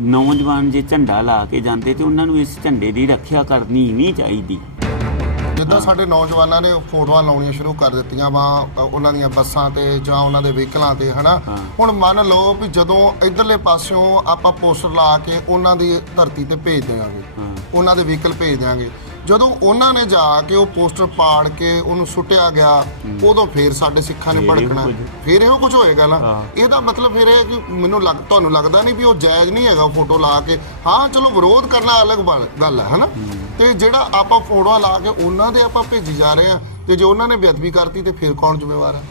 ਨੌਜਵਾਨ ਜੇ ਝੰਡਾ ਲਾ ਕੇ ਜਾਂਦੇ ਤੇ ਉਹਨਾਂ ਨੂੰ ਇਸ ਝੰਡੇ ਦੀ ਰੱਖਿਆ ਕਰਨੀ ਨਹੀਂ ਚਾਹੀਦੀ। ਜਿੱਦਾਂ ਸਾਡੇ ਨੌਜਵਾਨਾਂ ਨੇ ਫੋਟੋਆਂ ਲਾਉਣੀਆਂ ਸ਼ੁਰੂ ਕਰ ਦਿੱਤੀਆਂ ਵਾ ਉਹਨਾਂ ਦੀਆਂ ਬੱਸਾਂ ਤੇ ਜਾਂ ਉਹਨਾਂ ਦੇ ਵਹੀਕਲਾਂ ਤੇ ਹਨਾ। ਹੁਣ ਮੰਨ ਲਓ ਵੀ ਜਦੋਂ ਇਧਰਲੇ ਪਾਸਿਓਂ ਆਪਾਂ ਪੋਸਟਰ ਲਾ ਕੇ ਉਹਨਾਂ ਦੀ ਧਰਤੀ ਤੇ ਭੇਜ ਦੇਵਾਂਗੇ ਉਹਨਾਂ ਦੇ ਵਹੀਕਲ ਭੇਜ ਦਿਆਂਗੇ ਜਦੋਂ ਉਹਨਾਂ ਨੇ ਜਾ ਕੇ ਉਹ ਪੋਸਟਰ ਪਾੜ ਕੇ ਉਹਨੂੰ ਸੁੱਟਿਆ ਗਿਆ ਉਦੋਂ ਫੇਰ ਸਾਡੇ ਸਿੱਖਾਂ ਨੇ ਭੜਕਣਾ। ਫੇਰ ਇਹੋ ਕੁਝ ਹੋਏਗਾ ਨਾ। ਇਹਦਾ ਮਤਲਬ ਫਿਰ ਇਹ ਕਿ ਮੈਨੂੰ ਲੱਗ ਤੁਹਾਨੂੰ ਲੱਗਦਾ ਨਹੀਂ ਵੀ ਉਹ ਜਾਇਜ਼ ਨਹੀਂ ਹੈਗਾ ਫੋਟੋ ਲਾ ਕੇ। ਹਾਂ ਚਲੋ ਵਿਰੋਧ ਕਰਨਾ ਅਲੱਗ ਗੱਲ ਹੈ ਹਨਾ? ਤੇ ਜਿਹੜਾ ਆਪਾਂ ਫੋਟੋਆਂ ਲਾ ਕੇ ਉਹਨਾਂ ਦੇ ਆਪਾਂ ਭੇਜੀ ਜਾ ਰਹੇ ਆ ਤੇ ਜੇ ਉਹਨਾਂ ਨੇ ਬੇਅਦਬੀ ਕਰਤੀ ਤੇ ਫਿਰ ਕੌਣ ਜ਼ਿੰਮੇਵਾਰ ਹੈ?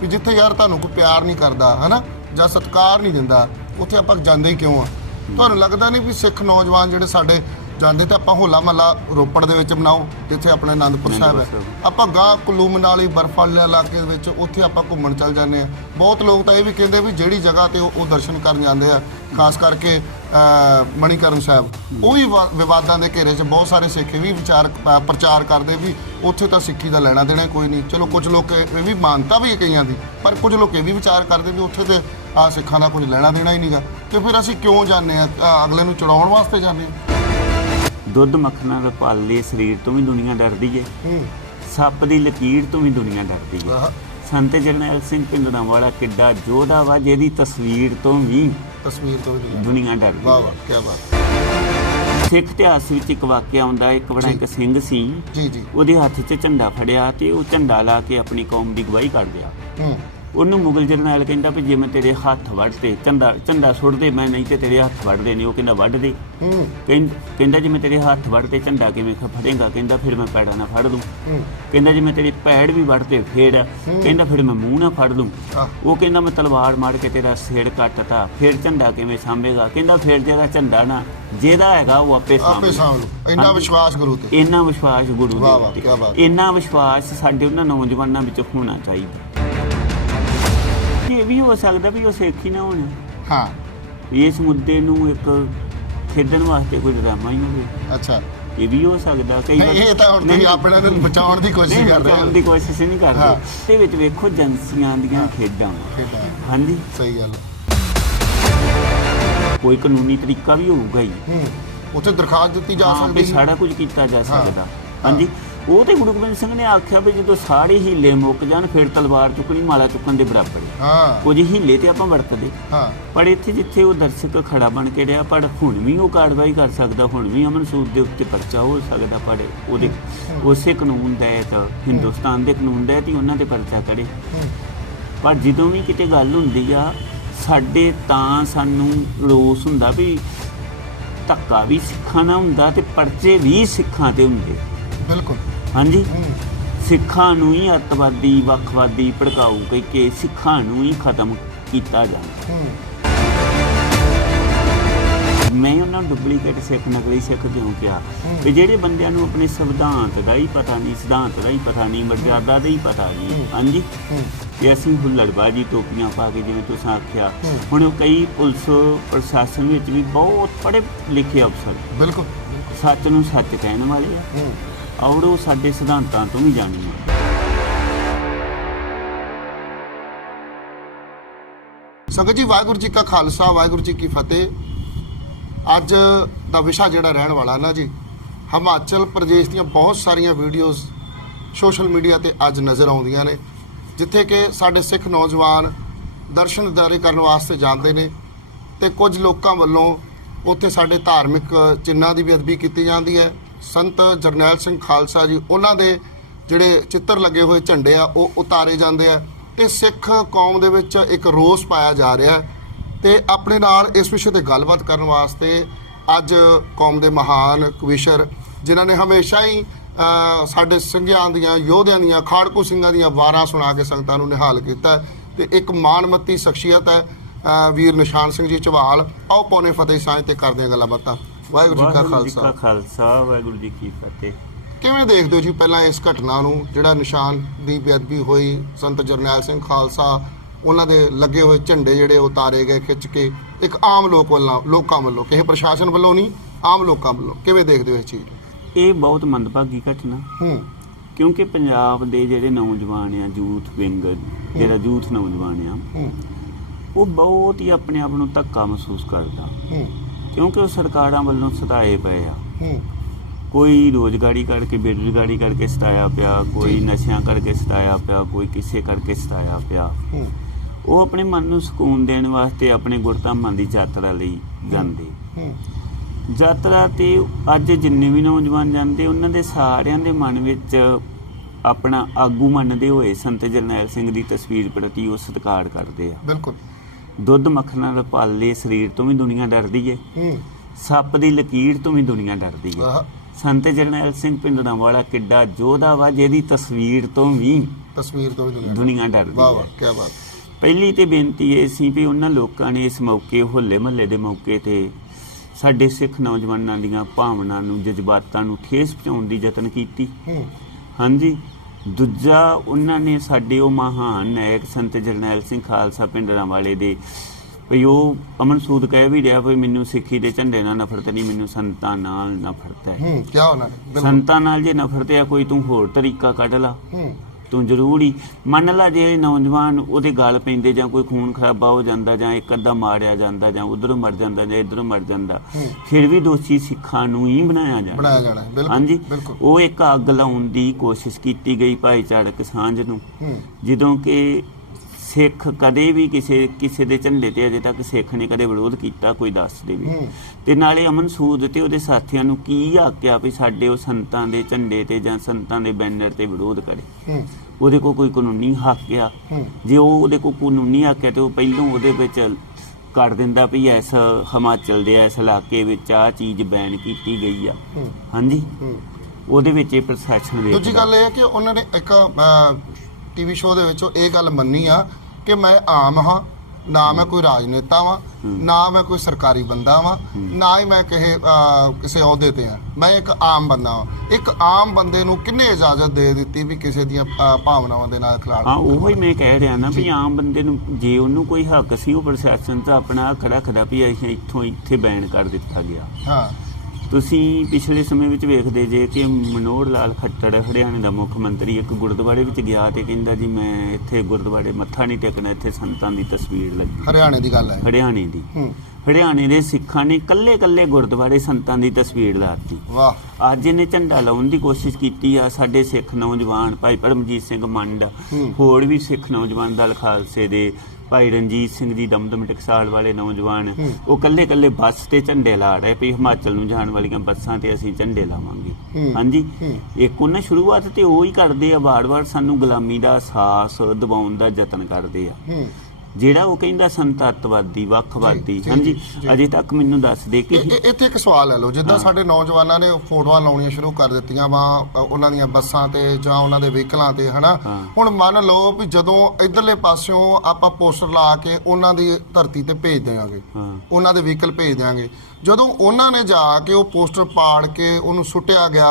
ਵੀ ਜਿੱਥੇ ਯਾਰ ਤੁਹਾਨੂੰ ਕੋਈ ਪਿਆਰ ਨਹੀਂ ਕਰਦਾ ਹਨਾ? ਜਾਂ ਸਤਿਕਾਰ ਨਹੀਂ ਦਿੰਦਾ ਉੱਥੇ ਆਪਾਂ ਜਾਂਦੇ ਹੀ ਕਿਉਂ ਆ? ਤੁਹਾਨੂੰ ਲੱਗਦਾ ਨਹੀਂ ਵੀ ਸਿੱਖ ਨੌਜਵਾਨ ਜਿਹੜੇ ਸਾਡੇ ਜਾਂਦੇ ਤੇ ਆਪਾਂ ਹੋਲਾ ਮਹੱਲਾ ਰੋਪੜ ਦੇ ਵਿੱਚ ਮਨਾਓ ਜਿੱਥੇ ਆਪਣੇ ਆਨੰਦਪੁਰ ਸਾਹਿਬ ਅਨੰਦਪੁਰ ਹੈ ਆਪਾਂ ਗਾਂ ਕੁੱਲੂ ਮਨਾਲੀ ਬਰਫ ਵਾਲੇ ਇਲਾਕੇ ਦੇ ਵਿੱਚ ਉੱਥੇ ਆਪਾਂ ਘੁੰਮਣ ਚੱਲ ਜਾਂਦੇ ਆ ਬਹੁਤ ਲੋਕ ਤਾਂ ਇਹ ਵੀ ਕਹਿੰਦੇ ਵੀ ਜਿਹੜੀ ਜਗ੍ਹਾ ਤੇ ਉਹ ਦਰਸ਼ਨ ਕਰਨ ਜਾਂਦੇ ਆ ਖਾਸ ਕਰਕੇ ਮਣੀਕਰਨ ਸਾਹਿਬ। ਉਹ ਵੀ ਵਿਵਾਦਾਂ ਦੇ ਘੇਰੇ 'ਚ ਬਹੁਤ ਸਾਰੇ ਸਿੱਖ ਵੀ ਵਿਚਾਰ ਪ੍ਰਚਾਰ ਕਰਦੇ ਵੀ ਉੱਥੇ ਤਾਂ ਸਿੱਖੀ ਦਾ ਲੈਣਾ ਦੇਣਾ ਕੋਈ ਨਹੀਂ। ਚਲੋ ਕੁਝ ਲੋਕ ਇਹ ਵੀ ਮਾਨਤਾ ਵੀ ਹੈ ਕਈਆਂ ਦੀ ਪਰ ਕੁਝ ਲੋਕ ਇਹ ਵੀ ਵਿਚਾਰ ਕਰਦੇ ਵੀ ਉੱਥੇ ਤੇ ਆ ਸਿੱਖਾਂ ਦਾ ਕੁਝ ਲੈਣਾ ਦੇਣਾ ਹੀ ਨਹੀਂਗਾ ਤੇ ਫਿਰ ਅਸੀਂ ਕਿਉਂ ਜਾਂਦੇ ਆ ਅਗਲੇ ਨੂੰ ਚੜਾਉਣ ਵਾਸਤੇ ਜਾਂਦੇ ਆ ਦੁੱਧ ਮੱਖਣਾ ਦੇ ਪਾਲੇ ਸਰੀਰ ਤੋਂ ਵੀ ਦੁਨੀਆ ਡਰਦੀ ਹੂੰ। ਸੱਪ ਦੀ ਲਕੀਰ ਤੋਂ ਵੀ ਦੁਨੀਆ ਡਰਦੀ ਆਹ, ਸੰਤ ਜਰਨੈਲ ਸਿੰਘ ਪਿੰਡਰਾਂ ਵਾਲਾ ਕਿੱਡਾ ਯੋਧਾ ਵਾ ਜਿਹਦੀ ਤਸਵੀਰ ਤੋਂ ਵੀ ਤਸਵੀਰ ਤੋਂ ਵੀ ਦੁਨੀਆ ਡਰਦੀ ਵਾਹ ਵਾਹ ਕੀ ਬਾਤ। ਸਿੱਖ ਇਤਿਹਾਸ ਵਿੱਚ ਇੱਕ ਵਾਕਿਆ ਆਉਂਦਾ ਇੱਕ ਬੜਾ। ਇੱਕ ਸਿੰਘ ਸੀ। ਜੀ ਜੀ। ਉਹਦੇ ਹੱਥ 'ਚ ਝੰਡਾ ਫੜਿਆ ਤੇ ਉਹ ਝੰਡਾ ਲਾ ਕੇ ਆਪਣੀ ਕੌਮ ਦੀ ਗਵਾਹੀ ਕਰਦਿਆ ਹੂੰ। ਉਹਨੂੰ ਮੁਗਲ ਜਰਨੈਲ ਕਹਿੰਦਾ ਵੀ ਜੇ ਮੈਂ ਤੇਰੇ ਹੱਥ ਵੱਢਦੇ ਝੰਡਾ ਝੰਡਾ ਸੁੱਟ ਦੇ ਮੈਂ ਨਹੀਂ ਤੇ ਤੇਰੇ ਹੱਥ ਵੱਢਦੇ ਨੇ ਉਹ ਕਹਿੰਦਾ ਵੱਢ ਦੇ ਹੂੰ। ਕਹਿੰ- ਕਹਿੰਦਾ ਜੇ ਮੈਂ ਤੇਰੇ ਹੱਥ ਵੱਢਦੇ ਝੰਡਾ ਕਿਵੇਂ ਫੜੇਂਗਾ? ਕਹਿੰਦਾ ਫਿਰ ਮੈਂ ਪੈੜਾ ਨਾ ਫੜ ਦੂੰ ਕਹਿੰਦਾ ਜੇ ਮੈਂ ਤੇਰੀ ਪੈੜ ਵੀ ਵੱਢਦੇ ਫੇਰ ਕਹਿੰਦਾ ਫਿਰ ਮੈਂ ਮੂੰਹ ਨਾ ਫੜ ਦੂੰ ਉਹ ਕਹਿੰਦਾ ਮੈਂ ਤਲਵਾਰ ਮਾਰ ਕੇ ਤੇਰਾ ਸਿਰ ਕੱਟਤਾ ਫਿਰ ਝੰਡਾ ਕਿਵੇਂ ਸਾਂਭੇਗਾ? ਕਹਿੰਦਾ ਫਿਰ ਜਿਹੜਾ ਝੰਡਾ ਨਾ ਜਿਹਦਾ ਹੈਗਾ ਉਹ ਆਪੇ ਲਓ ਇੰਨਾ। ਵਿਸ਼ਵਾਸ ਗੁਰੂ ਤੇ। ਇੰਨਾ ਵਿਸ਼ਵਾਸ ਗੁਰੂ ਬਾਤ। ਇੰਨਾ ਵਿਸ਼ਵਾਸ ਸਾਡੇ ਉਹਨਾਂ ਨੌਜਵਾਨਾਂ ਵਿੱਚ ਹੋਣਾ ਚਾਹੀਦਾ। ਇਹ ਵੀ ਹੋ ਸਕਦਾ ਵੀ ਉਹ ਸਿੱਖ ਹੀ ਨਾ ਹੋਣ। ਹਾਂ। ਇਸ ਮੁੱਦੇ ਨੂੰ ਇੱਕ ਖੇਡਣ ਵਾਸਤੇ ਕੋਈ ਡਰਾਮਾ ਹੀ ਹੋਵੇ। ਅੱਛਾ। ਇਹ ਵੀ ਹੋ ਸਕਦਾ। ਕਈ ਇਹ ਤਾਂ ਹੁਣ ਤੁਸੀਂ ਆਪਣੇ ਨੂੰ ਬਚਾਉਣ ਦੀ ਕੋਸ਼ਿਸ਼ ਕਰ ਰਹੇ ਬਚਾਉਣ ਹੋ ਦੀ ਕੋਸ਼ਿਸ਼ ਨਹੀਂ ਹਾਂ। ਕਰਦੇ ਤੇ ਵਿੱਚ ਵੇਖੋ ਏਜੰਸੀਆਂ ਦੀਆਂ ਹਾਂ। ਖੇਡਾਂ। ਹਾਂਜੀ। ਸਹੀ ਗੱਲ। ਕੋਈ ਕਾਨੂੰਨੀ ਤਰੀਕਾ ਵੀ ਹੋਊਗਾ ਹੀ। ਹੂੰ। ਉੱਥੇ ਦਰਖਾਸਤ ਦਿੱਤੀ ਜਾ ਹਾਂ, ਸਕਦੀ। ਸਾਰਾ ਕੁਝ ਕੀਤਾ ਜਾ ਸਕਦਾ। ਹਾਂ। ਹਾਂਜੀ। ਉਹ ਤੇ ਗੁਰੂ ਗੋਬਿੰਦ ਸਿੰਘ ਨੇ ਆਖਿਆ ਵੀ ਜਦੋਂ ਸਾਰੇ ਹੀਲੇ ਮੁੱਕ ਜਾਣ ਫਿਰ ਤਲਵਾਰ ਚੁੱਕਣੀ ਮਾਲਾ ਚੁੱਕਣ ਦੇ ਬਰਾਬਰ ਹੈ। ਹਾਂ। ਕੁਝ ਹੀਲੇ ਤੇ ਆਪਾਂ ਵਰਤਦੇ। ਹਾਂ। ਪਰ ਇੱਥੇ ਜਿੱਥੇ ਉਹ ਦਰਸ਼ਕ ਖੜਾ ਬਣ ਕੇ ਰਿਹਾ ਪਰ ਹੁਣ ਵੀ ਉਹ ਕਾਰਵਾਈ ਕਰ ਸਕਦਾ ਹੁਣ ਵੀ ਅਮਨ ਸੂਦ ਦੇ ਉੱਤੇ ਪਰਚਾ ਹੋ ਸਕਦਾ ਪਰ ਉਹਦੇ ਉਸੇ ਕਾਨੂੰਨ ਦਾ ਹੈ ਤਾਂ ਹਿੰਦੁਸਤਾਨ ਦੇ ਕਾਨੂੰਨ ਦਾ ਹੈ ਉਹਨਾਂ ਤੇ ਪਰਚਾ ਕਰੇ। ਪਰ ਜਦੋਂ ਵੀ ਕਿਤੇ ਗੱਲ ਹੁੰਦੀ ਆ ਸਾਡੇ ਤਾਂ ਸਾਨੂੰ ਰੋਸ ਹੁੰਦਾ ਵੀ ਧੱਕਾ ਵੀ ਸਿੱਖਾਂ ਨਾਲ ਹੁੰਦਾ ਤੇ ਪਰਚੇ ਵੀ ਸਿੱਖਾਂ ਤੇ ਹੁੰਦੇ। ਬਿਲਕੁਲ। ਹਾਂਜੀ। ਸਿੱਖਾਂ ਨੂੰ ਹੀ ਅੱਤਵਾਦੀ ਵੱਖਵਾਦੀ ਭੜਕਾਊ ਕਹਿ ਕੇ ਸਿੱਖਾਂ ਨੂੰ ਹੀ ਖਤਮ ਕੀਤਾ ਜਾਂਦਾ ਮੈਂ ਉਹਨਾਂ ਨੂੰ ਡੁਪਲੀਕੇਟ ਸਿੱਖ ਨਕਲੀ ਸਿੱਖ ਕਿਉਂ ਕਿਹਾ। ਵੀ ਜਿਹੜੇ ਬੰਦਿਆਂ ਨੂੰ ਆਪਣੇ ਸਿਧਾਂਤ ਦਾ ਹੀ ਪਤਾ ਨਹੀਂ ਸਿਧਾਂਤ ਦਾ ਹੀ ਪਤਾ ਨਹੀਂ ਮਰਜ਼ਾਦਾ ਦਾ ਹੀ ਪਤਾ ਨਹੀਂ। ਹਾਂਜੀ। ਕਿ ਅਸੀਂ ਹੁੱਲੜਬਾਜੀ ਟੋਪੀਆਂ ਪਾ ਕੇ ਜਿਵੇਂ ਤੁਸੀਂ ਆਖਿਆ। ਹੁਣ ਉਹ ਕਈ ਪੁਲਿਸ ਪ੍ਰਸ਼ਾਸਨ ਵਿੱਚ ਵੀ ਬਹੁਤ ਪੜ੍ਹੇ ਲਿਖੇ ਅਫਸਰ। ਬਿਲਕੁਲ। ਸੱਚ ਨੂੰ ਸੱਚ ਕਹਿਣ ਵਾਲੇ ਆ। ਔਰ ਉਹ ਸਾਡੇ ਸਿਧਾਂਤਾਂ ਤੋਂ ਵੀ ਜਾਣੂ ਆ ਸੰਗਤ ਜੀ, ਵਾਹਿਗੁਰੂ ਜੀ ਕਾ ਖਾਲਸਾ, ਵਾਹਿਗੁਰੂ ਜੀ ਕੀ ਫਤਿਹ। ਅੱਜ ਦਾ ਵਿਸ਼ਾ ਜਿਹੜਾ ਰਹਿਣ ਵਾਲਾ ਨਾ ਜੀ, ਹਿਮਾਚਲ ਪ੍ਰਦੇਸ਼ ਦੀਆਂ ਬਹੁਤ ਸਾਰੀਆਂ ਵੀਡੀਓਜ਼ ਸੋਸ਼ਲ ਮੀਡੀਆ ਤੇ ਅੱਜ ਨਜ਼ਰ ਆਉਂਦੀਆਂ ਨੇ, ਜਿੱਥੇ ਕਿ ਸਾਡੇ ਸਿੱਖ ਨੌਜਵਾਨ ਦਰਸ਼ਨਦਾਰੀ ਕਰਨ ਵਾਸਤੇ ਜਾਂਦੇ ਨੇ ਤੇ ਕੁਝ ਲੋਕਾਂ ਵੱਲੋਂ ਉੱਥੇ ਸਾਡੇ ਧਾਰਮਿਕ ਚਿੰਨਾਂ ਦੀ ਬੇਅਦਬੀ ਕੀਤੀ ਜਾਂਦੀ ਹੈ। ਸੰਤ ਜਰਨੈਲ ਸਿੰਘ ਖਾਲਸਾ ਜੀ, ਉਹਨਾਂ ਦੇ ਜਿਹੜੇ ਚਿੱਤਰ ਲੱਗੇ ਹੋਏ ਝੰਡੇ ਆ, ਉਹ ਉਤਾਰੇ ਜਾਂਦੇ ਆ ਤੇ ਸਿੱਖ ਕੌਮ ਦੇ ਵਿੱਚ ਇੱਕ ਰੋਸ ਪਾਇਆ ਜਾ ਰਿਹਾ ਹੈ ਤੇ ਆਪਣੇ ਨਾਲ ਇਸ ਵਿਸ਼ੇ ਤੇ ਗੱਲਬਾਤ ਕਰਨ ਵਾਸਤੇ ਅੱਜ ਕੌਮ ਦੇ ਮਹਾਨ ਕਵੀਸ਼ਰ, ਜਿਨ੍ਹਾਂ ਨੇ ਹਮੇਸ਼ਾ ਹੀ ਸਾਡੇ ਸਿੰਘਾਂ ਦੀਆਂ, ਯੋਧਿਆਂ ਦੀਆਂ, ਖਾੜਕੂ ਸਿੰਘਾਂ ਦੀਆਂ ਵਾਰਾਂ ਸੁਣਾ ਕੇ ਸੰਗਤਾਂ ਨੂੰ ਨਿਹਾਲ ਕੀਤਾ ਹੈ ਤੇ ਇੱਕ ਮਾਣਮੱਤੀ ਸ਼ਖਸੀਅਤ ਹੈ ਵੀਰ ਨਿਸ਼ਾਨ ਸਿੰਘ ਜੀ ਚਵਾਲ ਆਓ ਪੌਣੇ ਫਤਿਹ ਸਾਂਝ ਤੇ ਕਰਦੇ ਹਾਂ ਗੱਲਾਂ ਬਾਤਾਂ। ਵਾਹਿਗੁਰੂ ਜੀ ਕਾ ਵਾਹਿਗੁਰੂ ਜੀ ਕਾ ਖਾਲਸਾ। ਖਾਲਸਾ ਵਾਹਿਗੁਰੂ ਜੀ ਕੀ ਫਤਿਹ। ਕਿਵੇਂ ਦੇਖਦੇ ਹੋ ਜੀ ਪਹਿਲਾਂ ਇਸ ਘਟਨਾ ਨੂੰ ਜਿਹੜਾ ਨਿਸ਼ਾਨ ਦੀ ਬੇਅਦਬੀ ਹੋਈ ਸੰਤ ਜਰਨੈਲ ਸਿੰਘ ਖਾਲਸਾ ਉਹਨਾਂ ਦੇ ਲੱਗੇ ਹੋਏ ਝੰਡੇ ਜਿਹੜੇ ਉਤਾਰੇ ਗਏ ਖਿੱਚ ਕੇ ਇੱਕ ਆਮ ਲੋਕ ਵੱਲੋਂ ਲੋਕਾਂ ਵੱਲੋਂ ਕਿਸੇ ਪ੍ਰਸ਼ਾਸਨ ਵੱਲੋਂ ਨਹੀਂ ਆਮ ਲੋਕਾਂ ਵੱਲੋਂ ਕਿਵੇਂ ਦੇਖਦੇ ਹੋ ਇਸ ਚੀਜ਼? ਨੂੰ ਇਹ ਬਹੁਤ ਮੰਦਭਾਗੀ ਘਟਨਾ। ਹੂੰ। ਕਿਉਂਕਿ ਪੰਜਾਬ ਦੇ ਜਿਹੜੇ ਨੌਜਵਾਨ ਆ ਯੂਥ ਵਿੰਗ ਜਿਹੜਾ ਯੂਥ ਨੌਜਵਾਨ ਆ ਹੂੰ। ਉਹ ਬਹੁਤ ਹੀ ਆਪਣੇ ਆਪ ਨੂੰ ਧੱਕਾ ਮਹਿਸੂਸ ਕਰਦਾ। ਹੂੰ। ਕਿਉਂਕਿ ਉਹ ਸਰਕਾਰਾਂ ਵੱਲੋਂ ਸਤਾਏ ਪਏ ਆ। ਹੂੰ। ਕੋਈ ਰੋਜ਼ਗਾਰੀ ਕਰਕੇ ਬੇਰੁਜ਼ਗਾਰੀ ਕਰਕੇ ਸਤਾਇਆ ਪਿਆ ਕੋਈ ਨਸ਼ਿਆਂ ਕਰਕੇ ਸਤਾਇਆ ਪਿਆ ਕੋਈ ਕਿਸੇ ਕਰਕੇ ਸਤਾਇਆ ਪਿਆ। ਹੂੰ। ਉਹ ਆਪਣੇ ਮਨ ਨੂੰ ਸਕੂਨ ਦੇਣ ਵਾਸਤੇ ਆਪਣੇ ਗੁਰਧਾਮਾਂ ਦੀ ਯਾਤਰਾ ਲਈ ਜਾਂਦੇ। ਹੂੰ। ਯਾਤਰਾ ਤੇ ਅੱਜ ਜਿੰਨੇ ਵੀ ਨੌਜਵਾਨ ਜਾਂਦੇ ਉਹਨਾਂ ਦੇ ਸਾਰਿਆਂ ਦੇ ਮਨ ਵਿੱਚ ਆਪਣਾ ਆਗੂ ਮੰਨਦੇ ਹੋਏ ਸੰਤ ਜਰਨੈਲ ਸਿੰਘ ਦੀ ਤਸਵੀਰ ਪ੍ਰਤੀ ਉਹ ਸਤਿਕਾਰ ਕਰਦੇ ਆ। ਬਿਲਕੁਲ। ਦੁੱਧ ਮੱਖਣ ਨਾਲ ਪਾਲੇ ਸਰੀਰ ਤੋਂ ਵੀ ਦੁਨੀਆ ਡਰਦੀ ਏ। ਹੂੰ। ਸੱਪ ਦੀ ਲਕੀਰ ਤੋਂ ਵੀ ਦੁਨੀਆ ਡਰਦੀ ਏ। ਆਹ। ਸੰਤ ਜਰਨੈਲ ਸਿੰਘ ਪਿੰਡਰਾਂ ਵਾਲਾ ਕਿੱਡਾ ਯੋਧਾ ਵਾ ਜਿਹਦੀ ਤਸਵੀਰ ਤੋਂ ਵੀ ਤਸਵੀਰ ਤੋਂ ਵੀ ਦੁਨੀਆ ਦੁਨੀਆ ਡਰਦੀ ਵਾਹ ਵਾਹ ਕੀ ਬਾਤ। ਪਹਿਲੀ ਤੇ ਬੇਨਤੀ ਇਹ ਸੀ ਵੀ ਉਹਨਾਂ ਲੋਕਾਂ ਨੇ ਇਸ ਮੌਕੇ ਹੋਲੇ ਮਹੱਲੇ ਦੇ ਮੌਕੇ ਤੇ ਸਾਡੇ ਸਿੱਖ ਨੌਜਵਾਨਾਂ ਦੀਆਂ ਭਾਵਨਾਵਾਂ ਨੂੰ ਜਜ਼ਬਾਤਾਂ ਨੂੰ ਠੇਸ ਪਹੁੰਚਾਉਣ ਦੀ ਯਤਨ ਕੀਤੀ। ਹੂੰ। ਹਾਂਜੀ। ਦੂਜਾ ਉਹਨਾਂ ਨੇ ਸਾਡੇ ਉਹ ਮਹਾਨ ਨਾਇਕ ਸੰਤ ਜਰਨੈਲ ਸਿੰਘ ਖਾਲਸਾ ਪਿੰਡਰਾਂ ਵਾਲੇ ਦੇ ਵੀ ਉਹ ਅਮਨ ਸੂਦ ਕਹਿ ਵੀ ਰਿਹਾ ਵੀ ਮੈਨੂੰ ਸਿੱਖੀ ਦੇ ਝੰਡੇ ਨਾਲ ਨਫ਼ਰਤ ਨਹੀਂ ਮੈਨੂੰ ਸੰਤਾਂ ਨਾਲ ਨਫ਼ਰਤ ਹੈ। ਹੂੰ ਕੀ ਉਹਨਾਂ ਨੇ? ਸੰਤਾਂ ਨਾਲ ਜੇ ਨਫ਼ਰਤ ਹੈ ਕੋਈ ਤੂੰ ਹੋਰ ਤਰੀਕਾ ਕੱਢ ਲਾ। ਹੂੰ। ਤੂੰ ਜ਼ਰੂਰ ਹੀ ਮੰਨ ਲਾ ਜੇ ਨੌਜਵਾਨ ਉਹਦੇ ਗਲ ਪੈਂਦੇ ਜਾਂ ਕੋਈ ਖੂਨ ਖਰਾਬਾ ਹੋ ਜਾਂਦਾ ਜਾਂ ਇੱਕ ਅੱਧਾ ਮਾਰਿਆ ਜਾਂਦਾ ਜਾਂ ਉਧਰੋਂ ਮਰ ਜਾਂਦਾ ਜਾਂ ਇਧਰੋਂ ਮਰ ਜਾਂਦਾ। ਫਿਰ ਵੀ ਦੋਸ਼ੀ ਸਿੱਖਾਂ ਨੂੰ ਹੀ ਬਣਾਇਆ ਜਾਂਦਾ ਬਣਾਇਆ ਜਾਣਾ ਬਿਲਕੁਲ ਹਾਂਜੀ? ਉਹ ਇੱਕ ਅੱਗ ਲਾਉਣ ਦੀ ਕੋਸ਼ਿਸ਼ ਕੀਤੀ ਗਈ ਭਾਈਚਾਰਕ ਸਾਂਝ ਨੂੰ। ਜਦੋਂ ਕਿ ਸਿੱਖ ਕਦੇ ਵੀ ਕਿਸੇ ਕਿਸੇ ਦੇ ਝੰਡੇ ਤੇ ਅਜੇ ਤੱਕ ਸਿੱਖ ਨੇ ਕਦੇ ਵਿਰੋਧ ਕੀਤਾ ਕੋਈ ਦੱਸ ਦੇਵੇ ਤੇ ਨਾਲੇ ਅਮਨ ਸੂਦ ਤੇ ਉਹਦੇ ਸਾਥੀਆਂ ਨੂੰ ਕੀ ਆਖਿਆ ਵੀ ਸਾਡੇ ਉਹ ਸੰਤਾਂ ਦੇ ਝੰਡੇ ਤੇ ਜਾਂ ਸੰਤਾਂ ਦੇ ਬੈਨਰ ਤੇ ਵਿਰੋਧ ਕਰੇ? ਉਹਦੇ ਕੋਲ ਕੋਈ ਕਾਨੂੰਨੀ ਹੱਕ ਆ। ਜੇ ਉਹ ਉਹਦੇ ਕੋਲ ਕਾਨੂੰਨੀ ਹੱਕ ਹੈ ਤੇ ਉਹ ਪਹਿਲੋਂ ਉਹਦੇ ਵਿੱਚ ਕਰ ਦਿੰਦਾ ਵੀ ਇਸ ਹਿਮਾਚਲ ਦੇ ਇਸ ਇਲਾਕੇ ਵਿੱਚ ਆ ਚੀਜ਼ ਬੈਨ ਕੀਤੀ ਗਈ ਆ। ਹਾਂਜੀ? ਉਹਦੇ ਵਿੱਚ ਇਹ ਪ੍ਰਸ਼ਾਸਨ ਵੇਖਦਾ। ਦੂਜੀ ਗੱਲ ਇਹ ਹੈ ਕਿ ਉਹਨਾਂ ਨੇ ਇੱਕ ਟੀਵੀ ਸ਼ੋਅ ਦੇ ਵਿੱਚ ਉਹ ਇਹ ਗੱਲ ਮੰਨੀ ਆ ਕਿ ਮੈਂ ਆਮ ਹਾਂ ਨਾ ਮੈਂ ਕੋਈ ਰਾਜਨੇਤਾ ਵਾਂ ਨਾ ਮੈਂ ਕੋਈ ਸਰਕਾਰੀ ਬੰਦਾ ਵਾਂ ਨਾ ਹੀ ਮੈਂ ਕਿਸੇ ਕਿਸੇ ਅਹੁਦੇ ਤੇ ਆ ਮੈਂ ਇੱਕ ਆਮ ਬੰਦਾ ਵਾਂ। ਇੱਕ ਆਮ ਬੰਦੇ ਨੂੰ ਕਿੰਨੇ ਇਜਾਜ਼ਤ ਦੇ ਦਿੱਤੀ ਵੀ ਕਿਸੇ ਦੀਆਂ ਭਾਵਨਾਵਾਂ ਦੇ ਨਾਲ ਖਿਲਾੜ ਹਾਂ ਉਹੋ ਹੀ ਮੈਂ ਕਹਿ ਰਿਹਾ ਨਾ ਵੀ ਆਮ ਬੰਦੇ ਨੂੰ ਜੇ ਉਹਨੂੰ ਕੋਈ ਹੱਕ ਸੀ ਉਹ ਪ੍ਰਸ਼ਾਸਨ ਤਾਂ ਆਪਣਾ ਖੜਾ ਖੜਾ ਵੀ ਇੱਥੋਂ ਇੱਥੇ ਬੈਨ ਕਰ ਦਿੱਤਾ ਗਿਆ। ਹਾਂ। ਤੁਸੀਂ ਪਿਛਲੇ ਸਮੇਂ ਵਿੱਚ ਵੇਖਦੇ ਜੇ ਕਿ ਮਨੋਹਰ ਲਾਲ ਖੱਟੜ ਹਰਿਆਣੇ ਦਾ ਮੁੱਖ ਮੰਤਰੀ ਇੱਕ ਗੁਰਦੁਆਰੇ ਵਿੱਚ ਗਿਆ ਤੇ ਕਹਿੰਦਾ ਜੀ ਮੈਂ ਇੱਥੇ ਗੁਰਦੁਆਰੇ ਮੱਥਾ ਨਹੀਂ ਟੇਕਣਾ ਇੱਥੇ ਸੰਤਾਂ ਦੀ ਤਸਵੀਰ ਲੱਗੀ ਹਰਿਆਣੇ ਦੀ ਗੱਲ ਹੈ। ਹਰਿਆਣੇ ਦੀ। ਹਰਿਆਣੇ ਦੇ ਸਿੱਖਾਂ ਨੇ ਕੱਲੇ ਕੱਲੇ ਗੁਰਦੁਆਰੇ ਸੰਤਾਂ ਦੀ ਤਸਵੀਰ ਲਾਤੀ ਵਾਹ। ਅੱਜ ਇਹਨੇ ਝੰਡਾ ਲਾਉਣ ਦੀ ਕੋਸ਼ਿਸ਼ ਕੀਤੀ ਆ ਸਾਡੇ ਸਿੱਖ ਨੌਜਵਾਨ ਭਾਈ ਪਰਮਜੀਤ ਸਿੰਘ ਮੰਡ। ਹੋਰ ਵੀ ਸਿੱਖ ਨੌਜਵਾਨ ਦਲ ਖਾਲਸੇ ਦੇ ਭਾਈ ਰਣਜੀਤ ਸਿੰਘ ਜੀ ਦਮਦਮ ਟਕਸਾਲ ਵਾਲੇ ਨੌਜਵਾਨ। ਉਹ ਕੱਲੇ ਕੱਲੇ ਬੱਸ ਤੇ ਝੰਡੇ ਲਾ ਰਹੇ ਵੀ ਹਿਮਾਚਲ ਨੂੰ ਜਾਣ ਵਾਲੀਆਂ ਬੱਸਾਂ ਤੇ ਅਸੀਂ ਝੰਡੇ ਲਾਵਾਂਗੇ। ਹਾਂਜੀ। ਇੱਕ ਉਹਨਾਂ ਸ਼ੁਰੂਆਤ ਤੇ ਉਹ ਹੀ ਕਰਦੇ ਆ ਵਾਰ-ਵਾਰ ਸਾਨੂੰ ਗੁਲਾਮੀ ਦਾ ਅਹਿਸਾਸ ਦਿਵਾਉਣ ਦਾ ਯਤਨ ਕਰਦੇ ਆ ਜਿਹੜਾ ਉਹ ਕਹਿੰਦਾ ਸੰਤਤਵਾਦੀ ਵੱਖਵਾਦੀ ਹਾਂਜੀ। ਅਜੇ ਤੱਕ ਮੈਨੂੰ ਦੱਸ ਦੇ ਕਿ ਇੱਥੇ ਇੱਕ ਸਵਾਲ ਲੈ ਲਓ ਜਿੱਦਾਂ ਹਾਂ। ਸਾਡੇ ਨੌਜਵਾਨਾਂ ਨੇ ਫੋਟੋਆਂ ਲਾਉਣੀਆਂ ਸ਼ੁਰੂ ਕਰ ਦਿੱਤੀਆਂ ਵਾ ਉਹਨਾਂ ਦੀਆਂ ਬੱਸਾਂ ਤੇ ਜਾਂ ਉਹਨਾਂ ਦੇ ਵਹੀਕਲਾਂ ਤੇ ਹਨਾ ਹਾਂ। ਹੁਣ ਮੰਨ ਲਓ ਵੀ ਜਦੋਂ ਇਧਰਲੇ ਪਾਸਿਓਂ ਆਪਾਂ ਪੋਸਟਰ ਲਾ ਕੇ ਉਹਨਾਂ ਦੀ ਧਰਤੀ ਤੇ ਭੇਜ ਦਿਆਂਗੇ ਹਾਂ ਉਹਨਾਂ ਦੇ ਵਹੀਕਲ ਭੇਜ ਦਿਆਂਗੇ ਜਦੋਂ ਉਹਨਾਂ ਨੇ ਜਾ ਕੇ ਉਹ ਪੋਸਟਰ ਪਾੜ ਕੇ ਉਹਨੂੰ ਸੁੱਟਿਆ ਗਿਆ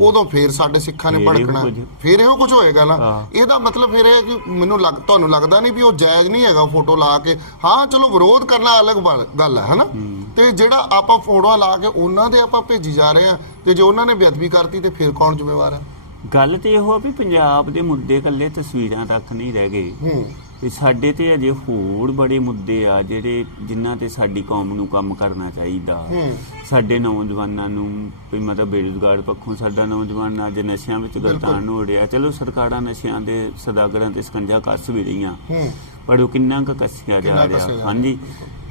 ਉਦੋਂ ਫੇਰ ਸਾਡੇ ਸਿੱਖਾਂ ਨੇ ਭੜਕਣਾ। ਫੇਰ ਇਹੋ ਕੁਝ ਹੋਏਗਾ ਨਾ ਹਾਂ। ਇਹਦਾ ਮਤਲਬ ਫਿਰ ਇਹ ਹੈ ਕਿ ਮੈਨੂੰ ਲੱਗ ਤੁਹਾਨੂੰ ਲੱਗਦਾ ਨਹੀਂ ਵੀ ਉਹ ਜਾਇਜ਼ ਨਹੀਂ ਹੈਗਾ ਫੋਟੋ ਲਾ ਕੇ ਹਾਂ ਚਲੋ ਵਿਰੋਧ ਕਰਨਾ ਅਲੱਗ ਗੱਲ ਹੈ ਹਨਾ? ਤੇ ਜਿਹੜਾ ਆਪਾਂ ਫੋਟੋਆਂ ਲਾ ਕੇ ਉਹਨਾਂ ਦੇ ਆਪਾਂ ਭੇਜੀ ਜਾ ਰਹੇ ਆ ਤੇ ਜੇ ਉਹਨਾਂ ਨੇ ਬੇਅਦਬੀ ਕਰਤੀ ਤੇ ਫਿਰ ਕੌਣ ਜ਼ਿੰਮੇਵਾਰ ਹੈ ਗੱਲ ਤੇ ਇਹੋ ਆ ਵੀ ਪੰਜਾਬ ਦੇ ਮੁੱਦੇ ਕੱਲੇ ਤਸਵੀਰਾਂ ਤੱਕ ਨਹੀਂ ਰਹਿ ਗਏ। ਹੂੰ। ਤੇ ਸਾਡੇ ਤੇ ਅਜੇ ਹੋਰ ਬੜੇ ਮੁੱਦੇ ਆ ਜਿਹੜੇ ਜਿਨ੍ਹਾਂ ਤੇ ਸਾਡੀ ਕੌਮ ਨੂੰ ਕੰਮ ਕਰਨਾ ਚਾਹੀਦਾ। ਸਾਡੇ ਨੌਜਵਾਨਾਂ ਨੂੰ ਵੀ ਮਤਲਬ ਬੇਰੁਜ਼ਗਾਰ ਪੱਖੋਂ ਸਾਡਾ ਨੌਜਵਾਨ ਅੱਜ ਨਸ਼ਿਆਂ ਵਿੱਚ ਗਰਦਾਨ ਹੋ ਰਿਹਾ ਚਲੋ ਸਰਕਾਰਾਂ ਨਸ਼ਿਆਂ ਦੇ ਸਦਾਗਰਾਂ ਤੇ ਸਕੰਜਾ ਕੱਸ ਵੀ ਰਹੀਆਂ। ਪਰ ਉਹ ਕਿੰਨਾ ਕੁ ਕੱਸਿਆ ਜਾ ਰਿਹਾ। ਹਾਂਜੀ।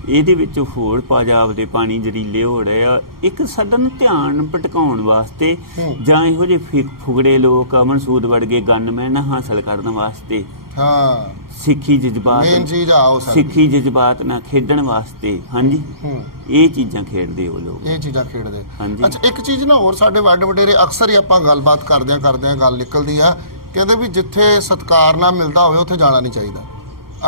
ਇਹਦੇ ਵਿੱਚ ਹੋਰ ਪੰਜਾਬ ਦੇ ਪਾਣੀ ਜ਼ਰੀਲੇ ਹੋ ਰਹੇ ਆ। ਇੱਕ ਸਦਨ ਧਿਆਨ ਭਟਕਾਉਣ ਵਾਸਤੇ। ਜਾਂ ਇਹੋ ਜਿਹੇ ਫੁਗੜੇ ਲੋਕ ਅਮਨ ਸੂਦ ਵਰਗੇ ਗਨਮੈਨ ਹਾਸਲ ਕਰਨ ਵਾਸਤੇ। ਹਾਂ। ਸਿੱਖੀ ਜਜ਼ਬਾਤ ਮੇਨ ਚੀਜ਼ ਆ ਉਹ ਸਾਡੀ ਸਿੱਖੀ ਜਜ਼ਬਾਤ ਨਾਲ ਖੇਡਣ ਵਾਸਤੇ। ਹਾਂਜੀ। ਇਹ ਚੀਜ਼ਾਂ ਖੇਡਦੇ ਉਹ ਲੋਕ। ਇਹ ਚੀਜ਼ਾਂ ਖੇਡਦੇ। ਹਾਂਜੀ। ਅੱਛਾ ਇੱਕ ਚੀਜ਼ ਨਾ ਹੋਰ ਸਾਡੇ ਵੱਡ ਵਡੇਰੇ ਅਕਸਰ ਹੀ ਆਪਾਂ ਗੱਲਬਾਤ ਕਰਦਿਆਂ ਕਰਦਿਆਂ ਗੱਲ ਨਿਕਲਦੀ ਆ। ਕਹਿੰਦੇ ਵੀ ਜਿੱਥੇ ਸਤਕਾਰ ਨਾ ਮਿਲਦਾ ਹੋਵੇ ਉੱਥੇ ਜਾਣਾ ਨਹੀਂ ਚਾਹੀਦਾ।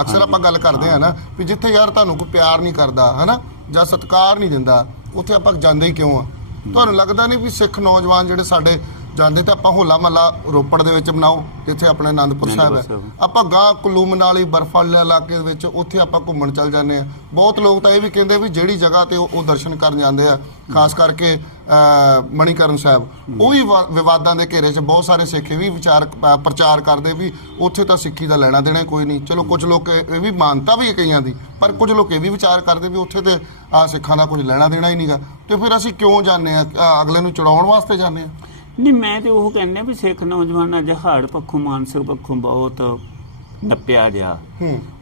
ਅਕਸਰ ਆਪਾਂ ਗੱਲ ਕਰਦੇ ਆ ਨਾ ਵੀ ਜਿੱਥੇ ਯਾਰ ਤੁਹਾਨੂੰ ਕੋਈ ਪਿਆਰ ਨਹੀਂ ਕਰਦਾ ਹਨਾ? ਜਾਂ ਸਤਕਾਰ ਨਹੀਂ ਦਿੰਦਾ ਉੱਥੇ ਆਪਾਂ ਜਾਂਦੇ ਹੀ ਕਿਉਂ ਆ? ਤੁਹਾਨੂੰ ਲੱਗਦਾ ਨਹੀਂ ਵੀ ਸਿੱਖ ਨੌਜਵਾਨ ਜਿਹੜੇ ਸਾਡੇ ਜਾਂਦੇ ਤਾਂ ਆਪਾਂ ਹੋਲਾ ਮਹੱਲਾ ਰੋਪੜ ਦੇ ਵਿੱਚ ਮਨਾਓ ਜਿੱਥੇ ਆਪਣੇ ਆਨੰਦਪੁਰ ਸਾਹਿਬ ਹੈ। ਆਪਾਂ ਗਾਂ ਕੁੱਲੂ ਮਨਾਲੀ ਬਰਫ ਵਾਲੇ ਇਲਾਕੇ ਦੇ ਵਿੱਚ ਉੱਥੇ ਆਪਾਂ ਘੁੰਮਣ ਚੱਲ ਜਾਂਦੇ ਆ ਬਹੁਤ ਲੋਕ ਤਾਂ ਇਹ ਵੀ ਕਹਿੰਦੇ ਵੀ ਜਿਹੜੀ ਜਗ੍ਹਾ ਤੇ ਉਹ ਦਰਸ਼ਨ ਕਰਨ ਜਾਂਦੇ ਆ ਖਾਸ ਕਰਕੇ ਮਣੀਕਰਨ ਸਾਹਿਬ। ਉਹ ਵੀ ਵਿਵਾ- ਵਿਵਾਦਾਂ ਦੇ ਘੇਰੇ 'ਚ ਬਹੁਤ ਸਾਰੇ ਸਿੱਖ ਵੀ ਵਿਚਾਰ ਪ੍ਰਚਾਰ ਕਰਦੇ ਵੀ ਉੱਥੇ ਤਾਂ ਸਿੱਖੀ ਦਾ ਲੈਣਾ ਦੇਣਾ ਕੋਈ ਨਹੀਂ। ਚਲੋ ਕੁਝ ਲੋਕ ਇਹ ਵੀ ਮਾਨਤਾ ਵੀ ਹੈ ਕਈਆਂ ਦੀ ਪਰ ਕੁਝ ਲੋਕ ਇਹ ਵੀ ਵਿਚਾਰ ਕਰਦੇ ਵੀ ਉੱਥੇ ਤੇ ਆ ਸਿੱਖਾਂ ਦਾ ਕੁਝ ਲੈਣਾ ਦੇਣਾ ਹੀ ਨਹੀਂਗਾ ਤੇ ਫਿਰ ਅਸੀਂ ਕਿਉਂ ਜਾਂਦੇ ਆ ਅਗਲੇ ਨੂੰ ਚੜਾਉਣ ਵਾਸਤੇ ਜਾਂਦੇ ਆ ਨਹੀਂ ਮੈਂ ਤੇ ਉਹ ਕਹਿੰਦਾ ਵੀ ਸਿੱਖ ਨੌਜਵਾਨ ਅੱਜ ਹਾੜ ਪੱਖੋਂ ਮਾਨਸਿਕ ਪੱਖੋਂ ਬਹੁਤ ਨੱਪਿਆ ਗਿਆ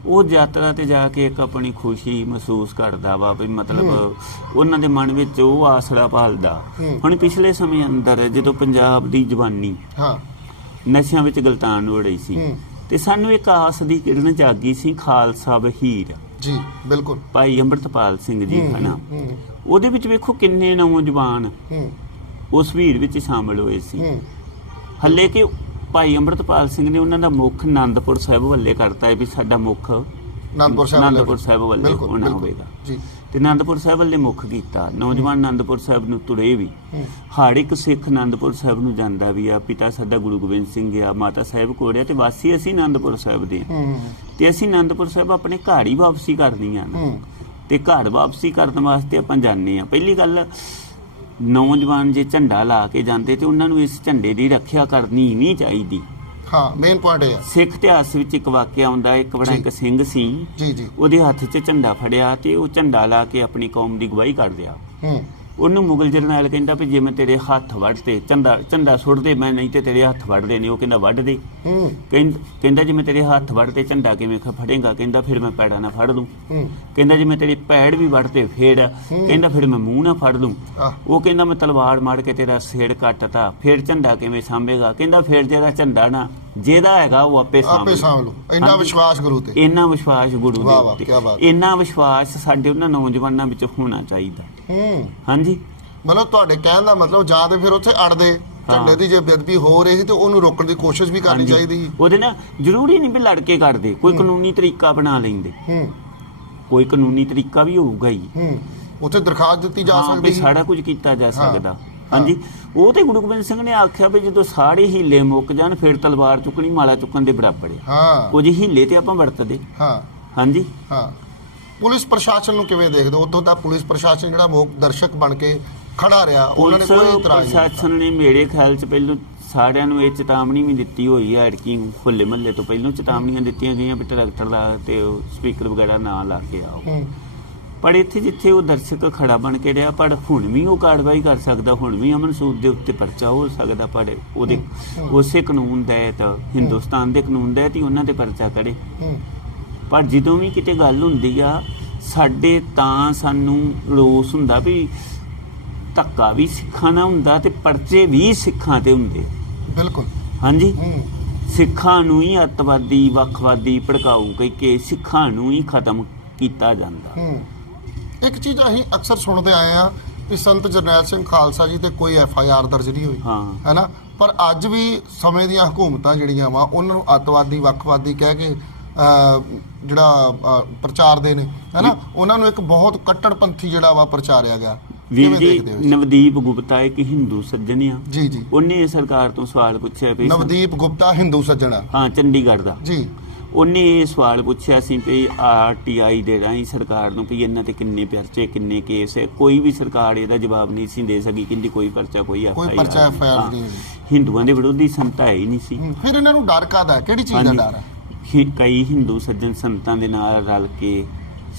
ਉਹ ਯਾਤਰਾ ਤੇ ਜਾ ਕੇ ਇੱਕ ਆਪਣੀ ਖੁਸ਼ੀ ਮਹਿਸੂਸ ਕਰਦਾ ਵਾ ਵੀ ਮਤਲਬ ਉਹਨਾਂ ਦੇ ਮਨ ਵਿੱਚ ਉਹ ਆਸਰਾ ਭਾਲਦਾ। ਹੁਣ ਪਿਛਲੇ ਸਮੇਂ ਅੰਦਰ ਜਦੋਂ ਪੰਜਾਬ ਦੀ ਜਵਾਨੀ ਹਾਂ। ਨਸ਼ਿਆਂ ਵਿੱਚ ਗਲਤਾਨ ਹੋ ਰਹੀ ਸੀ ਤੇ ਸਾਨੂੰ ਇੱਕ ਆਸ ਦੀ ਕਿਰਨ ਜਾਗੀ ਸੀ ਖਾਲਸਾ ਵਹੀਰ। ਜੀ ਬਿਲਕੁਲ। ਭਾਈ ਅੰਮ੍ਰਿਤਪਾਲ ਸਿੰਘ ਜੀ ਹਨਾ। ਉਹਦੇ ਵਿੱਚ ਵੇਖੋ ਕਿੰਨੇ ਨੌਜਵਾਨ ਉਸ ਵੀਰ ਵਿੱਚ ਸ਼ਾਮਲ ਹੋਏ ਸੀ। ਹੱਲੇ ਕਿ ਭਾਈ ਅੰਮ੍ਰਿਤਪਾਲ ਸਿੰਘ ਨੇ ਉਹਨਾਂ ਦਾ ਮੁੱਖ ਆਨੰਦਪੁਰ ਸਾਹਿਬ ਵੱਲੇ ਕਰਤਾ ਹੈ ਵੀ ਸਾਡਾ ਮੁੱਖ ਆਨੰਦਪੁਰ ਸਾਹਿਬ ਵੱਲ- ਆਨੰਦਪੁਰ ਸਾਹਿਬ ਵੱਲੇ ਬਿਲਕੁਲ, ਹੋਣਾ। ਹੋਵੇਗਾ। ਜੀ। ਤੇ ਆਨੰਦਪੁਰ ਸਾਹਿਬ ਵੱਲੇ ਮੁੱਖ ਕੀਤਾ। ਨੌਜਵਾਨ ਆਨੰਦਪੁਰ ਸਾਹਿਬ ਨੂੰ ਤੁਰੇ ਵੀ। ਹਰ ਇੱਕ ਸਿੱਖ ਆਨੰਦਪੁਰ ਸਾਹਿਬ ਨੂੰ ਜਾਂਦਾ ਵੀ ਆ ਪਿਤਾ ਸਾਡਾ ਗੁਰੂ ਗੋਬਿੰਦ ਸਿੰਘ ਆ ਮਾਤਾ ਸਾਹਿਬ ਕੋੜਿਆ ਤੇ ਵਾਸੀ ਅਸੀਂ ਆਨੰਦਪੁਰ ਸਾਹਿਬ ਦੇ ਤੇ ਅਸੀਂ ਆਨੰਦਪੁਰ ਸਾਹਿਬ ਆਪਣੇ ਘਰ ਹੀ ਵਾਪਸੀ ਕਰਦੀਆਂ ਨੇ। ਹੂੰ। ਤੇ ਘਰ ਵਾਪਸੀ ਕਰਨ ਵਾਸਤੇ ਆਪਾਂ ਜਾਂਦੇ ਆ। ਪਹਿਲੀ ਗੱਲ ਨੌਜਵਾਨ ਜੇ ਝੰਡਾ ਲਾ ਕੇ ਜਾਂਦੇ ਤੇ ਉਹਨਾਂ ਨੂੰ ਇਸ ਝੰਡੇ ਦੀ ਰੱਖਿਆ ਕਰਨੀ ਨਹੀਂ ਚਾਹੀਦੀ। ਹਾਂ ਮੇਨ ਪੁਆਇੰਟ ਹੈ ਸਿੱਖ ਇਤਿਹਾਸ ਵਿੱਚ ਇੱਕ ਵਾਕਿਆ ਆਉਂਦਾ ਇੱਕ ਬੜਾ। ਇੱਕ ਸਿੰਘ ਸੀ। ਜੀ ਜੀ। ਉਹਦੇ ਹੱਥ 'ਚ ਝੰਡਾ ਫੜਿਆ ਤੇ ਉਹ ਝੰਡਾ ਲਾ ਕੇ ਆਪਣੀ ਕੌਮ ਦੀ ਗਵਾਹੀ ਕਰ ਦਿਆ ਹੂੰ। ਉਹਨੂੰ ਮੁਗਲ ਜਰਨੈਲ ਕਹਿੰਦਾ ਵੀ ਜੇ ਮੈਂ ਤੇਰੇ ਹੱਥ ਵੱਢਤੇ ਝੰਡਾ ਝੰਡਾ ਸੁੱਟ ਦੇ ਮੈਂ ਨਹੀਂ ਤੇ ਤੇਰੇ ਹੱਥ ਵੱਢਦੇ ਨੇ ਉਹ ਕਹਿੰਦਾ ਵੱਢ ਦੇ ਹੂੰ। ਕਹਿੰ- ਕਹਿੰਦਾ ਜੇ ਮੈਂ ਤੇਰੇ ਹੱਥ ਵੱਢਤੇ ਝੰਡਾ ਕਿਵੇਂ ਫੜੇਗਾ? ਕਹਿੰਦਾ ਫਿਰ ਮੈਂ ਪੈੜਾ ਨਾ ਫੜ ਦੂੰ ਹੂੰ। ਕਹਿੰਦਾ ਜੇ ਮੈਂ ਤੇਰੀ ਪੈੜ ਵੀ ਵੱਢਤੇ ਫੇਰ। ਕਹਿੰਦਾ ਫਿਰ ਮੈਂ ਮੂੰਹ ਨਾ ਫੜ ਲੂੰ। ਉਹ ਕਹਿੰਦਾ ਮੈਂ ਤਲਵਾਰ ਮਾਰ ਕੇ ਤੇਰਾ ਸਿਰ ਕੱਟਤਾ ਫਿਰ ਝੰਡਾ ਕਿਵੇਂ ਸਾਂਭੇਗਾ? ਕਹਿੰਦਾ ਫਿਰ ਜਿਹੜਾ ਝੰਡਾ ਨਾ ਜਿਹਦਾ ਹੈਗਾ ਉਹ ਆਪੇ ਸਾਂਭ ਆਪੇ। ਸਾਂਭ ਲਓ ਇੰਨਾ ਹਾਂਜੀ। ਵਿਸ਼ਵਾਸ ਗੁਰੂ ਤੇ। ਇੰਨਾ ਵਿਸ਼ਵਾਸ ਗੁਰੂ ਵਾਹ, ਦੇ ਵਾਹ, ਕਿਆ ਬਾਤ। ਇੰਨਾ ਵਿਸ਼ਵਾਸ ਸਾਡੇ ਉਹਨਾਂ ਨੌਜਵਾਨਾਂ ਵਿੱਚ ਹੋਣਾ ਚਾਹੀਦਾ। ਹੂੰ। ਹਾਂਜੀ। ਮਤਲਬ ਤੁਹਾਡੇ ਕਹਿਣ ਦਾ ਮਤਲਬ ਜਾਂ ਤੇ ਫਿਰ ਉੱਥੇ ਅੜਦੇ। ਝੰਡੇ ਦੀ ਜੇ ਬੇਅਦਬੀ ਹੋ ਰਹੀ ਸੀ ਤੇ ਉਹਨੂੰ ਰੋਕਣ ਦੀ ਕੋਸ਼ਿਸ਼ ਵੀ ਕਰਨੀ ਹਾਂਜੀ। ਚਾਹੀਦੀ ਸੀ। ਉਹਦੇ ਨਾਲ ਜ਼ਰੂਰੀ ਨਹੀਂ ਵੀ ਲੜ ਕੇ ਕਰਦੇ। ਕੋਈ ਕਾਨੂੰਨੀ ਤਰੀਕਾ ਬਣਾ ਲੈਂਦੇ। ਹੂੰ। ਕੋਈ ਕਾਨੂੰਨੀ ਤਰੀਕਾ ਵੀ ਹੋਊਗਾ ਹੀ। ਹੂੰ। ਉੱਥੇ ਦਰਖਾਸਤ ਦਿੱਤੀ ਜਾ ਹਾਂ, ਸਕਦੀ ਸੀ। ਸਾਰਾ ਕੁਝ ਕੀਤਾ ਜਾ ਸਕਦਾ। ਹਾਂਜੀ। ਉਹ ਤੇ ਗੁਰੂ ਗੋਬਿੰਦ ਸਿੰਘ ਨੇ ਆਖਿਆ ਵੀ ਜਦੋਂ ਸਾਰੇ ਹੀਲੇ ਮੁੱਕ ਜਾਣ ਫਿਰ ਤਲਵਾਰ ਚੁੱਕਣੀ ਮਾਲਾ ਚੁੱਕਣ ਦੇ ਬਰਾਬਰ ਹੈ ਹਾਂ। ਕੁਝ ਹੀਲੇ ਤੇ ਆਪਾਂ ਵਰਤਦੇ। ਹਾਂ। ਹਾਂਜੀ। ਹਾਂ। ਪੁਲਿਸ ਪ੍ਰਸ਼ਾਸਨ ਨੂੰ ਕਿਵੇਂ ਦੇਖਦੇ ਉਦੋਂ ਦਾ ਪੁਲਿਸ ਪ੍ਰਸ਼ਾਸਨ ਜਿਹੜਾ ਮੋਕ ਦਰਸ਼ਕ ਬਣ ਕੇ ਖੜਾ ਰਿਹਾ ਉਹਨਾਂ ਨੇ ਕੋਈ ਇਤਰਾਜ਼ ਨਹੀਂ। ਪ੍ਰਸ਼ਾਸਨ ਨੇ ਮੇਰੇ ਖਿਆਲ ਚ ਪਹਿਲਾਂ ਸਾਰਿਆਂ ਨੂੰ ਇਹ ਚੇਤਾਵਨੀ ਵੀ ਦਿੱਤੀ ਹੋਈ ਹੈ ਐਡਕੀ ਹੁੱਲੇ ਮਹੱਲੇ ਤੋਂ ਪਹਿਲਾਂ ਚੇਤਾਵਨੀਆਂ ਦਿੱਤੀਆਂ ਗਈਆਂ ਵੀ ਟਰੈਕਟਰ ਦਾ ਤੇ ਸਪੀਕਰ ਵਗੈਰਾ ਨਾ ਲਾ ਕੇ ਆਓ। ਹੂੰ। ਪਰ ਇੱਥੇ ਜਿੱਥੇ ਉਹ ਦਰਸ਼ਕ ਖੜਾ ਬਣ ਕੇ ਰਿਹਾ ਪਰ ਹੁਣ ਵੀ ਉਹ ਕਾਰਵਾਈ ਕਰ ਸਕਦਾ ਹੁਣ ਵੀ ਅਮਨ ਸੂਦ ਦੇ ਉੱਤੇ ਪਰਚਾ ਹੋ ਸਕਦਾ ਪਰ ਉਹਦੇ। ਉਸੇ ਕਾਨੂੰਨ ਤਹਿਤ ਹਿੰਦੁਸਤਾਨ ਦੇ ਕਾਨੂੰਨ ਤਹਿਤ ਹੀ ਉਹਨਾਂ ਤੇ ਪਰਚਾ ਕਰੇ। ਪਰ ਜਦੋਂ ਵੀ ਕਿਤੇ ਗੱਲ ਹੁੰਦੀ ਆ ਸਾਡੇ ਤਾਂ ਸਾਨੂੰ ਰੋਸ ਹੁੰਦਾ ਵੀ ਧੱਕਾ ਵੀ ਸਿੱਖਾਂ ਨਾਲ ਹੁੰਦਾ ਤੇ ਪਰਚੇ ਵੀ ਸਿੱਖਾਂ ਤੇ ਹੁੰਦੇ। ਬਿਲਕੁਲ। ਹਾਂਜੀ? ਸਿੱਖਾਂ ਨੂੰ ਹੀ ਅੱਤਵਾਦੀ ਵੱਖਵਾਦੀ ਭੜਕਾਊ ਕਹਿ ਕੇ ਸਿੱਖਾਂ ਨੂੰ ਹੀ ਖਤਮ ਕੀਤਾ ਜਾਂਦਾ। ਹੂੰ। ਇੱਕ ਚੀਜ਼ ਅਸੀਂ ਅਕਸਰ ਸੁਣਦੇ ਆਏ ਆ ਕਿ ਸੰਤ ਜਰਨੈਲ ਸਿੰਘ ਖਾਲਸਾ ਜੀ ਤੇ ਕੋਈ ਐਫ ਆਈ ਆਰ ਦਰਜ ਨਹੀਂ ਹੋਈ ਹਾਂ। ਹੈਨਾ? ਪਰ ਅੱਜ ਵੀ ਸਮੇਂ ਦੀਆਂ ਹਕੂਮਤਾਂ ਜਿਹੜੀਆਂ ਵਾ ਉਹਨਾਂ ਨੂੰ ਅੱਤਵਾਦੀ ਵੱਖਵਾਦੀ ਕਹਿ ਕੇ ਜਿਹੜਾ ਅਹ, ਪ੍ਰਚਾਰਦੇ ਨੇ ਹੈਨਾ? ਉਹਨਾਂ ਨੂੰ ਇੱਕ ਬਹੁਤ ਕੱਟੜਪੰਥੀ ਜਿਹੜਾ ਵਾ ਪ੍ਰਚਾਰਿਆ ਗਿਆ। ਵੀਰ ਜੀ? ਨਵਦੀਪ ਗੁਪਤਾ ਇੱਕ ਹਿੰਦੂ ਸੱਜਣ ਆ। ਜੀ ਜੀ। ਉਹਨੇ ਸਰਕਾਰ ਤੋਂ ਸਵਾਲ ਪੁੱਛਿਆ ਵੀ ਨਵਦੀਪ ਗੁਪਤਾ ਹਿੰਦੂ ਸੱਜਣਾ ਹਾਂ ਚੰਡੀਗੜ੍ਹ ਦਾ। ਜੀ। ਉਹਨੇ ਇਹ ਸਵਾਲ ਪੁੱਛਿਆ ਸੀ ਵੀ ਆਰਟੀਆਈ ਦੇ ਰਾਹੀਂ ਸਰਕਾਰ ਨੂੰ ਵੀ ਇਹਨਾਂ ਤੇ ਕਿੰਨੇ ਪਰਚੇ ਕਿੰਨੇ ਕੇਸ ਹੈ। ਕੋਈ ਵੀ ਸਰਕਾਰ ਇਹਦਾ ਜਵਾਬ ਨਹੀਂ ਸੀ ਦੇ ਸਕੀ ਕਹਿੰਦੀ ਕੋਈ ਪਰਚਾ ਕੋਈ ਕੋਈ FIR ਪਰਚਾ ਹਾਂ। ਨਹੀਂ। ਹਿੰਦੂਆਂ ਦੇ ਵਿਰੋਧੀ ਸੰਤਾ ਹੈ ਹੀ ਨਹੀਂ ਸੀ। ਫਿਰ ਇਹਨਾਂ ਨੂੰ ਡਰ ਕਾਦਾ ਕਿਹੜੀ ਚੀਜ਼ ਦਾ। ਡਰ ਹੈ? ਕਈ ਹਿੰਦੂ ਸੱਜਣ ਸੰਤਾਂ ਦੇ ਨਾਲ ਰਲ ਕੇ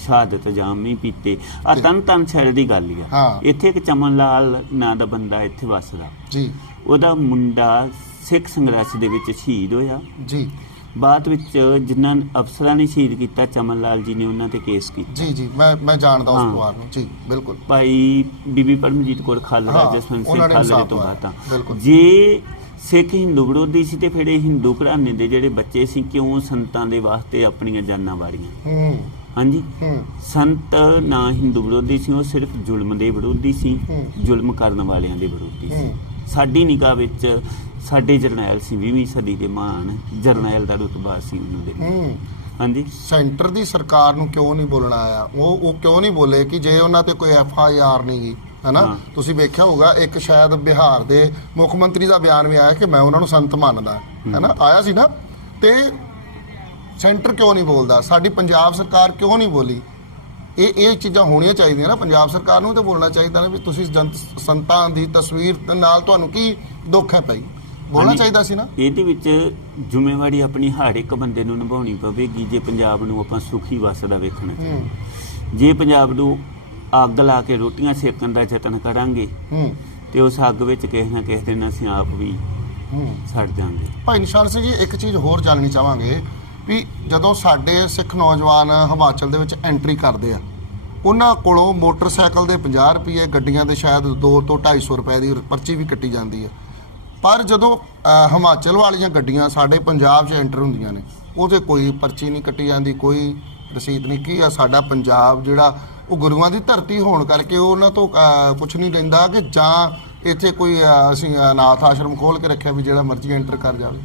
ਸ਼ਹਾਦਤ ਜਾਮ ਨਹੀਂ ਪੀਤੇ। ਆ ਤਨ ਤਨ ਸ਼ਹਿਰ ਦੀ ਗੱਲ ਹੀ ਆ। ਇੱਥੇ ਇੱਕ ਚਮਨ ਲਾਲ ਨਾਂ ਦਾ ਬੰਦਾ ਇੱਥੇ ਵੱਸਦਾ। ਜੀ। ਉਹਦਾ ਮੁੰਡਾ ਸਿੱਖ ਸੰਘਰਸ਼ ਦੇ ਵਿੱਚ ਸ਼ਹੀਦ ਹੋਇਆ। ਜੀ। ਬਾਅਦ ਵਿੱਚ ਜਿਨ੍ਹਾਂ ਅਫਸਰਾਂ ਨੇ ਸ਼ਹੀਦ ਕੀਤਾ ਚਮਨ ਲਾਲ ਜੀ ਨੇ ਉਹਨਾਂ ਤੇ ਕੇਸ ਕੀਤਾ। ਜੀ ਜੀ ਮੈਂ ਮੈਂ ਜਾਣਦਾ ਉਸ। ਪਰਿਵਾਰ ਨੂੰ। ਜੀ ਬਿਲਕੁਲ। ਭਾਈ ਬੀਬੀ ਪਰਮਜੀਤ ਕੌਰ ਖਾਲੜਾ ਹਾਂ, ਜਸਵੰਤ ਸਿੰਘ ਉਹਨਾਂ ਨੇ ਖਾਲੜੇ ਇਨਸਾਫ਼ ਤੋਂ ਪਾਇਆ, ਬਾਤਾਂ ਬਿਲਕੁਲ। ਜੇ ਸਿੱਖ ਹਿੰਦੂ ਵਿਰੋਧੀ ਸੀ ਤੇ ਫਿਰ ਇਹ ਹਿੰਦੂ ਘਰਾਣੇ ਦੇ ਜਿਹੜੇ ਬੱਚੇ ਸੀ ਕਿਉਂ ਸੰਤਾਂ ਦੇ ਵਾਸਤੇ ਆਪਣੀਆਂ ਜਾਨਾਂ ਵਾਰੀਆਂ? ਹੂੰ। ਹਾਂਜੀ। ਹੂੰ। ਸੰਤ ਨਾ ਹਿੰਦੂ ਵਿਰੋਧੀ ਸੀ ਉਹ ਸਿਰਫ ਜ਼ੁਲਮ ਦੇ ਵਿਰੋਧੀ ਸੀ ਹੂੰ। ਜ਼ੁਲਮ ਕਰਨ ਵਾਲਿਆਂ ਦੇ ਵਿਰੋਧੀ ਸੀ। ਹੂੰ। ਸਾਡੀ ਨਿਗਾਹ ਵਿੱਚ ਸਾਡੇ ਜਰਨੈਲ ਸੀ 20ਵੀਂ ਸਦੀ ਦੇ ਮਹਾਨ ਜਰਨੈਲ ਦਾ ਰੁਤਬਾ ਸੀ ਉਹਨਾਂ ਦੇ। ਹੂੰ। ਹਾਂਜੀ? ਸੈਂਟਰ ਦੀ ਸਰਕਾਰ ਨੂੰ ਕਿਉਂ ਨਹੀਂ ਬੋਲਣਾ ਆਇਆ? ਉਹ ਉਹ ਕਿਉਂ ਨਹੀਂ ਬੋਲੇ ਕਿ ਜੇ ਉਹਨਾਂ ਤੇ ਕੋਈ ਐਫ ਆਈ ਆਰ ਨਹੀਂ ਗਈ ਹੈਨਾ। ਤੁਸੀਂ ਵੇਖਿਆ ਹੋਊਗਾ ਇੱਕ ਸ਼ਾਇਦ ਬਿਹਾਰ ਦੇ ਮੁੱਖ ਮੰਤਰੀ ਦਾ ਬਿਆਨ ਵੀ ਆਇਆ ਕਿ ਮੈਂ ਉਹਨਾਂ ਨੂੰ ਸੰਤ ਮੰਨਦਾ ਹੈਨਾ? ਆਇਆ ਸੀ ਨਾ? ਤੇ ਸੈਂਟਰ ਕਿਉਂ ਨਹੀਂ ਬੋਲਦਾ? ਸਾਡੀ ਪੰਜਾਬ ਸਰਕਾਰ ਕਿਉਂ ਨਹੀਂ ਬੋਲੀ? ਇਹ ਇਹ ਚੀਜ਼ਾਂ ਹੋਣੀਆਂ ਚਾਹੀਦੀਆਂ ਨਾ। ਪੰਜਾਬ ਸਰਕਾਰ ਨੂੰ ਤਾਂ ਬੋਲਣਾ ਚਾਹੀਦਾ ਨਾ ਵੀ ਤੁਸੀਂ ਜਨਤ ਸੰਤਾਂ ਦੀ ਤਸਵੀਰ ਨਾਲ ਤੁਹਾਨੂੰ ਕੀ ਦੁੱਖ ਹੈ ਭਾਈ? ਬੋਲਣਾ। ਚਾਹੀਦਾ ਸੀ ਨਾ। ਇਹਦੇ ਵਿੱਚ ਜ਼ਿੰਮੇਵਾਰੀ ਆਪਣੀ ਹਰ ਇੱਕ ਬੰਦੇ ਨੂੰ ਨਿਭਾਉਣੀ ਪਵੇਗੀ ਜੇ ਪੰਜਾਬ ਨੂੰ ਆਪਾਂ ਸੁਖੀ ਵਸਦਾ ਵੇਖਣਾ ਹੂੰ। ਜੇ ਪੰਜਾਬ ਨੂੰ ਅੱਗ ਲਾ ਕੇ ਰੋਟੀਆਂ ਸੇਕਣ ਦਾ ਯਤਨ ਕਰਾਂਗੇ ਤੇ ਉਸ ਅੱਗ ਵਿੱਚ ਕਿਸੇ ਨਾ ਕਿਸੇ ਦਿਨ ਅਸੀਂ ਆਪ ਵੀ ਸੜ ਜਾਾਂਗੇ। ਭਾਈ ਨਿਸ਼ਾਨ ਸਿੰਘ ਜੀ ਇੱਕ ਚੀਜ਼ ਹੋਰ ਜਾਣਨੀ ਚਾਹਾਂਗੇ ਵੀ ਜਦੋਂ ਸਾਡੇ ਸਿੱਖ ਨੌਜਵਾਨ ਹਿਮਾਚਲ ਦੇ ਵਿੱਚ ਐਂਟਰੀ ਕਰਦੇ ਆ ਉਹਨਾਂ ਕੋਲੋਂ ਮੋਟਰਸਾਈਕਲ ਦੇ 50 ਰੁਪਏ ਗੱਡੀਆਂ ਦੇ ਸ਼ਾਇਦ 2 ਤੋਂ 250 ਰੁਪਏ ਦੀ ਪਰਚੀ ਵੀ ਕੱਟੀ ਜਾਂਦੀ ਹੈ ਪਰ ਜਦੋਂ ਅ, ਹਿਮਾਚਲ ਵਾਲੀਆਂ ਗੱਡੀਆਂ ਸਾਡੇ ਪੰਜਾਬ 'ਚ ਐਂਟਰ ਹੁੰਦੀਆਂ ਨੇ ਉਹਦੇ ਕੋਈ ਪਰਚੀ ਨਹੀਂ ਕੱਟੀ ਜਾਂਦੀ ਕੋਈ ਰਸੀਦ ਨਹੀਂ ਕੀ ਆ। ਸਾਡਾ ਪੰਜਾਬ ਜਿਹੜਾ ਉਹ ਗੁਰੂਆਂ ਦੀ ਧਰਤੀ ਹੋਣ ਕਰਕੇ ਉਹ ਉਹਨਾਂ ਤੋਂ ਕੁਝ ਨਹੀਂ ਲੈਂਦਾ ਕਿ ਜਾਂ ਇੱਥੇ ਕੋਈ ਅ, ਅਸੀਂ ਅਨਾਥ ਆਸ਼ਰਮ ਖੋਲ ਕੇ ਰੱਖਿਆ ਵੀ ਜਿਹੜਾ ਮਰਜ਼ੀ ਐਂਟਰ ਕਰ ਜਾਵੇ।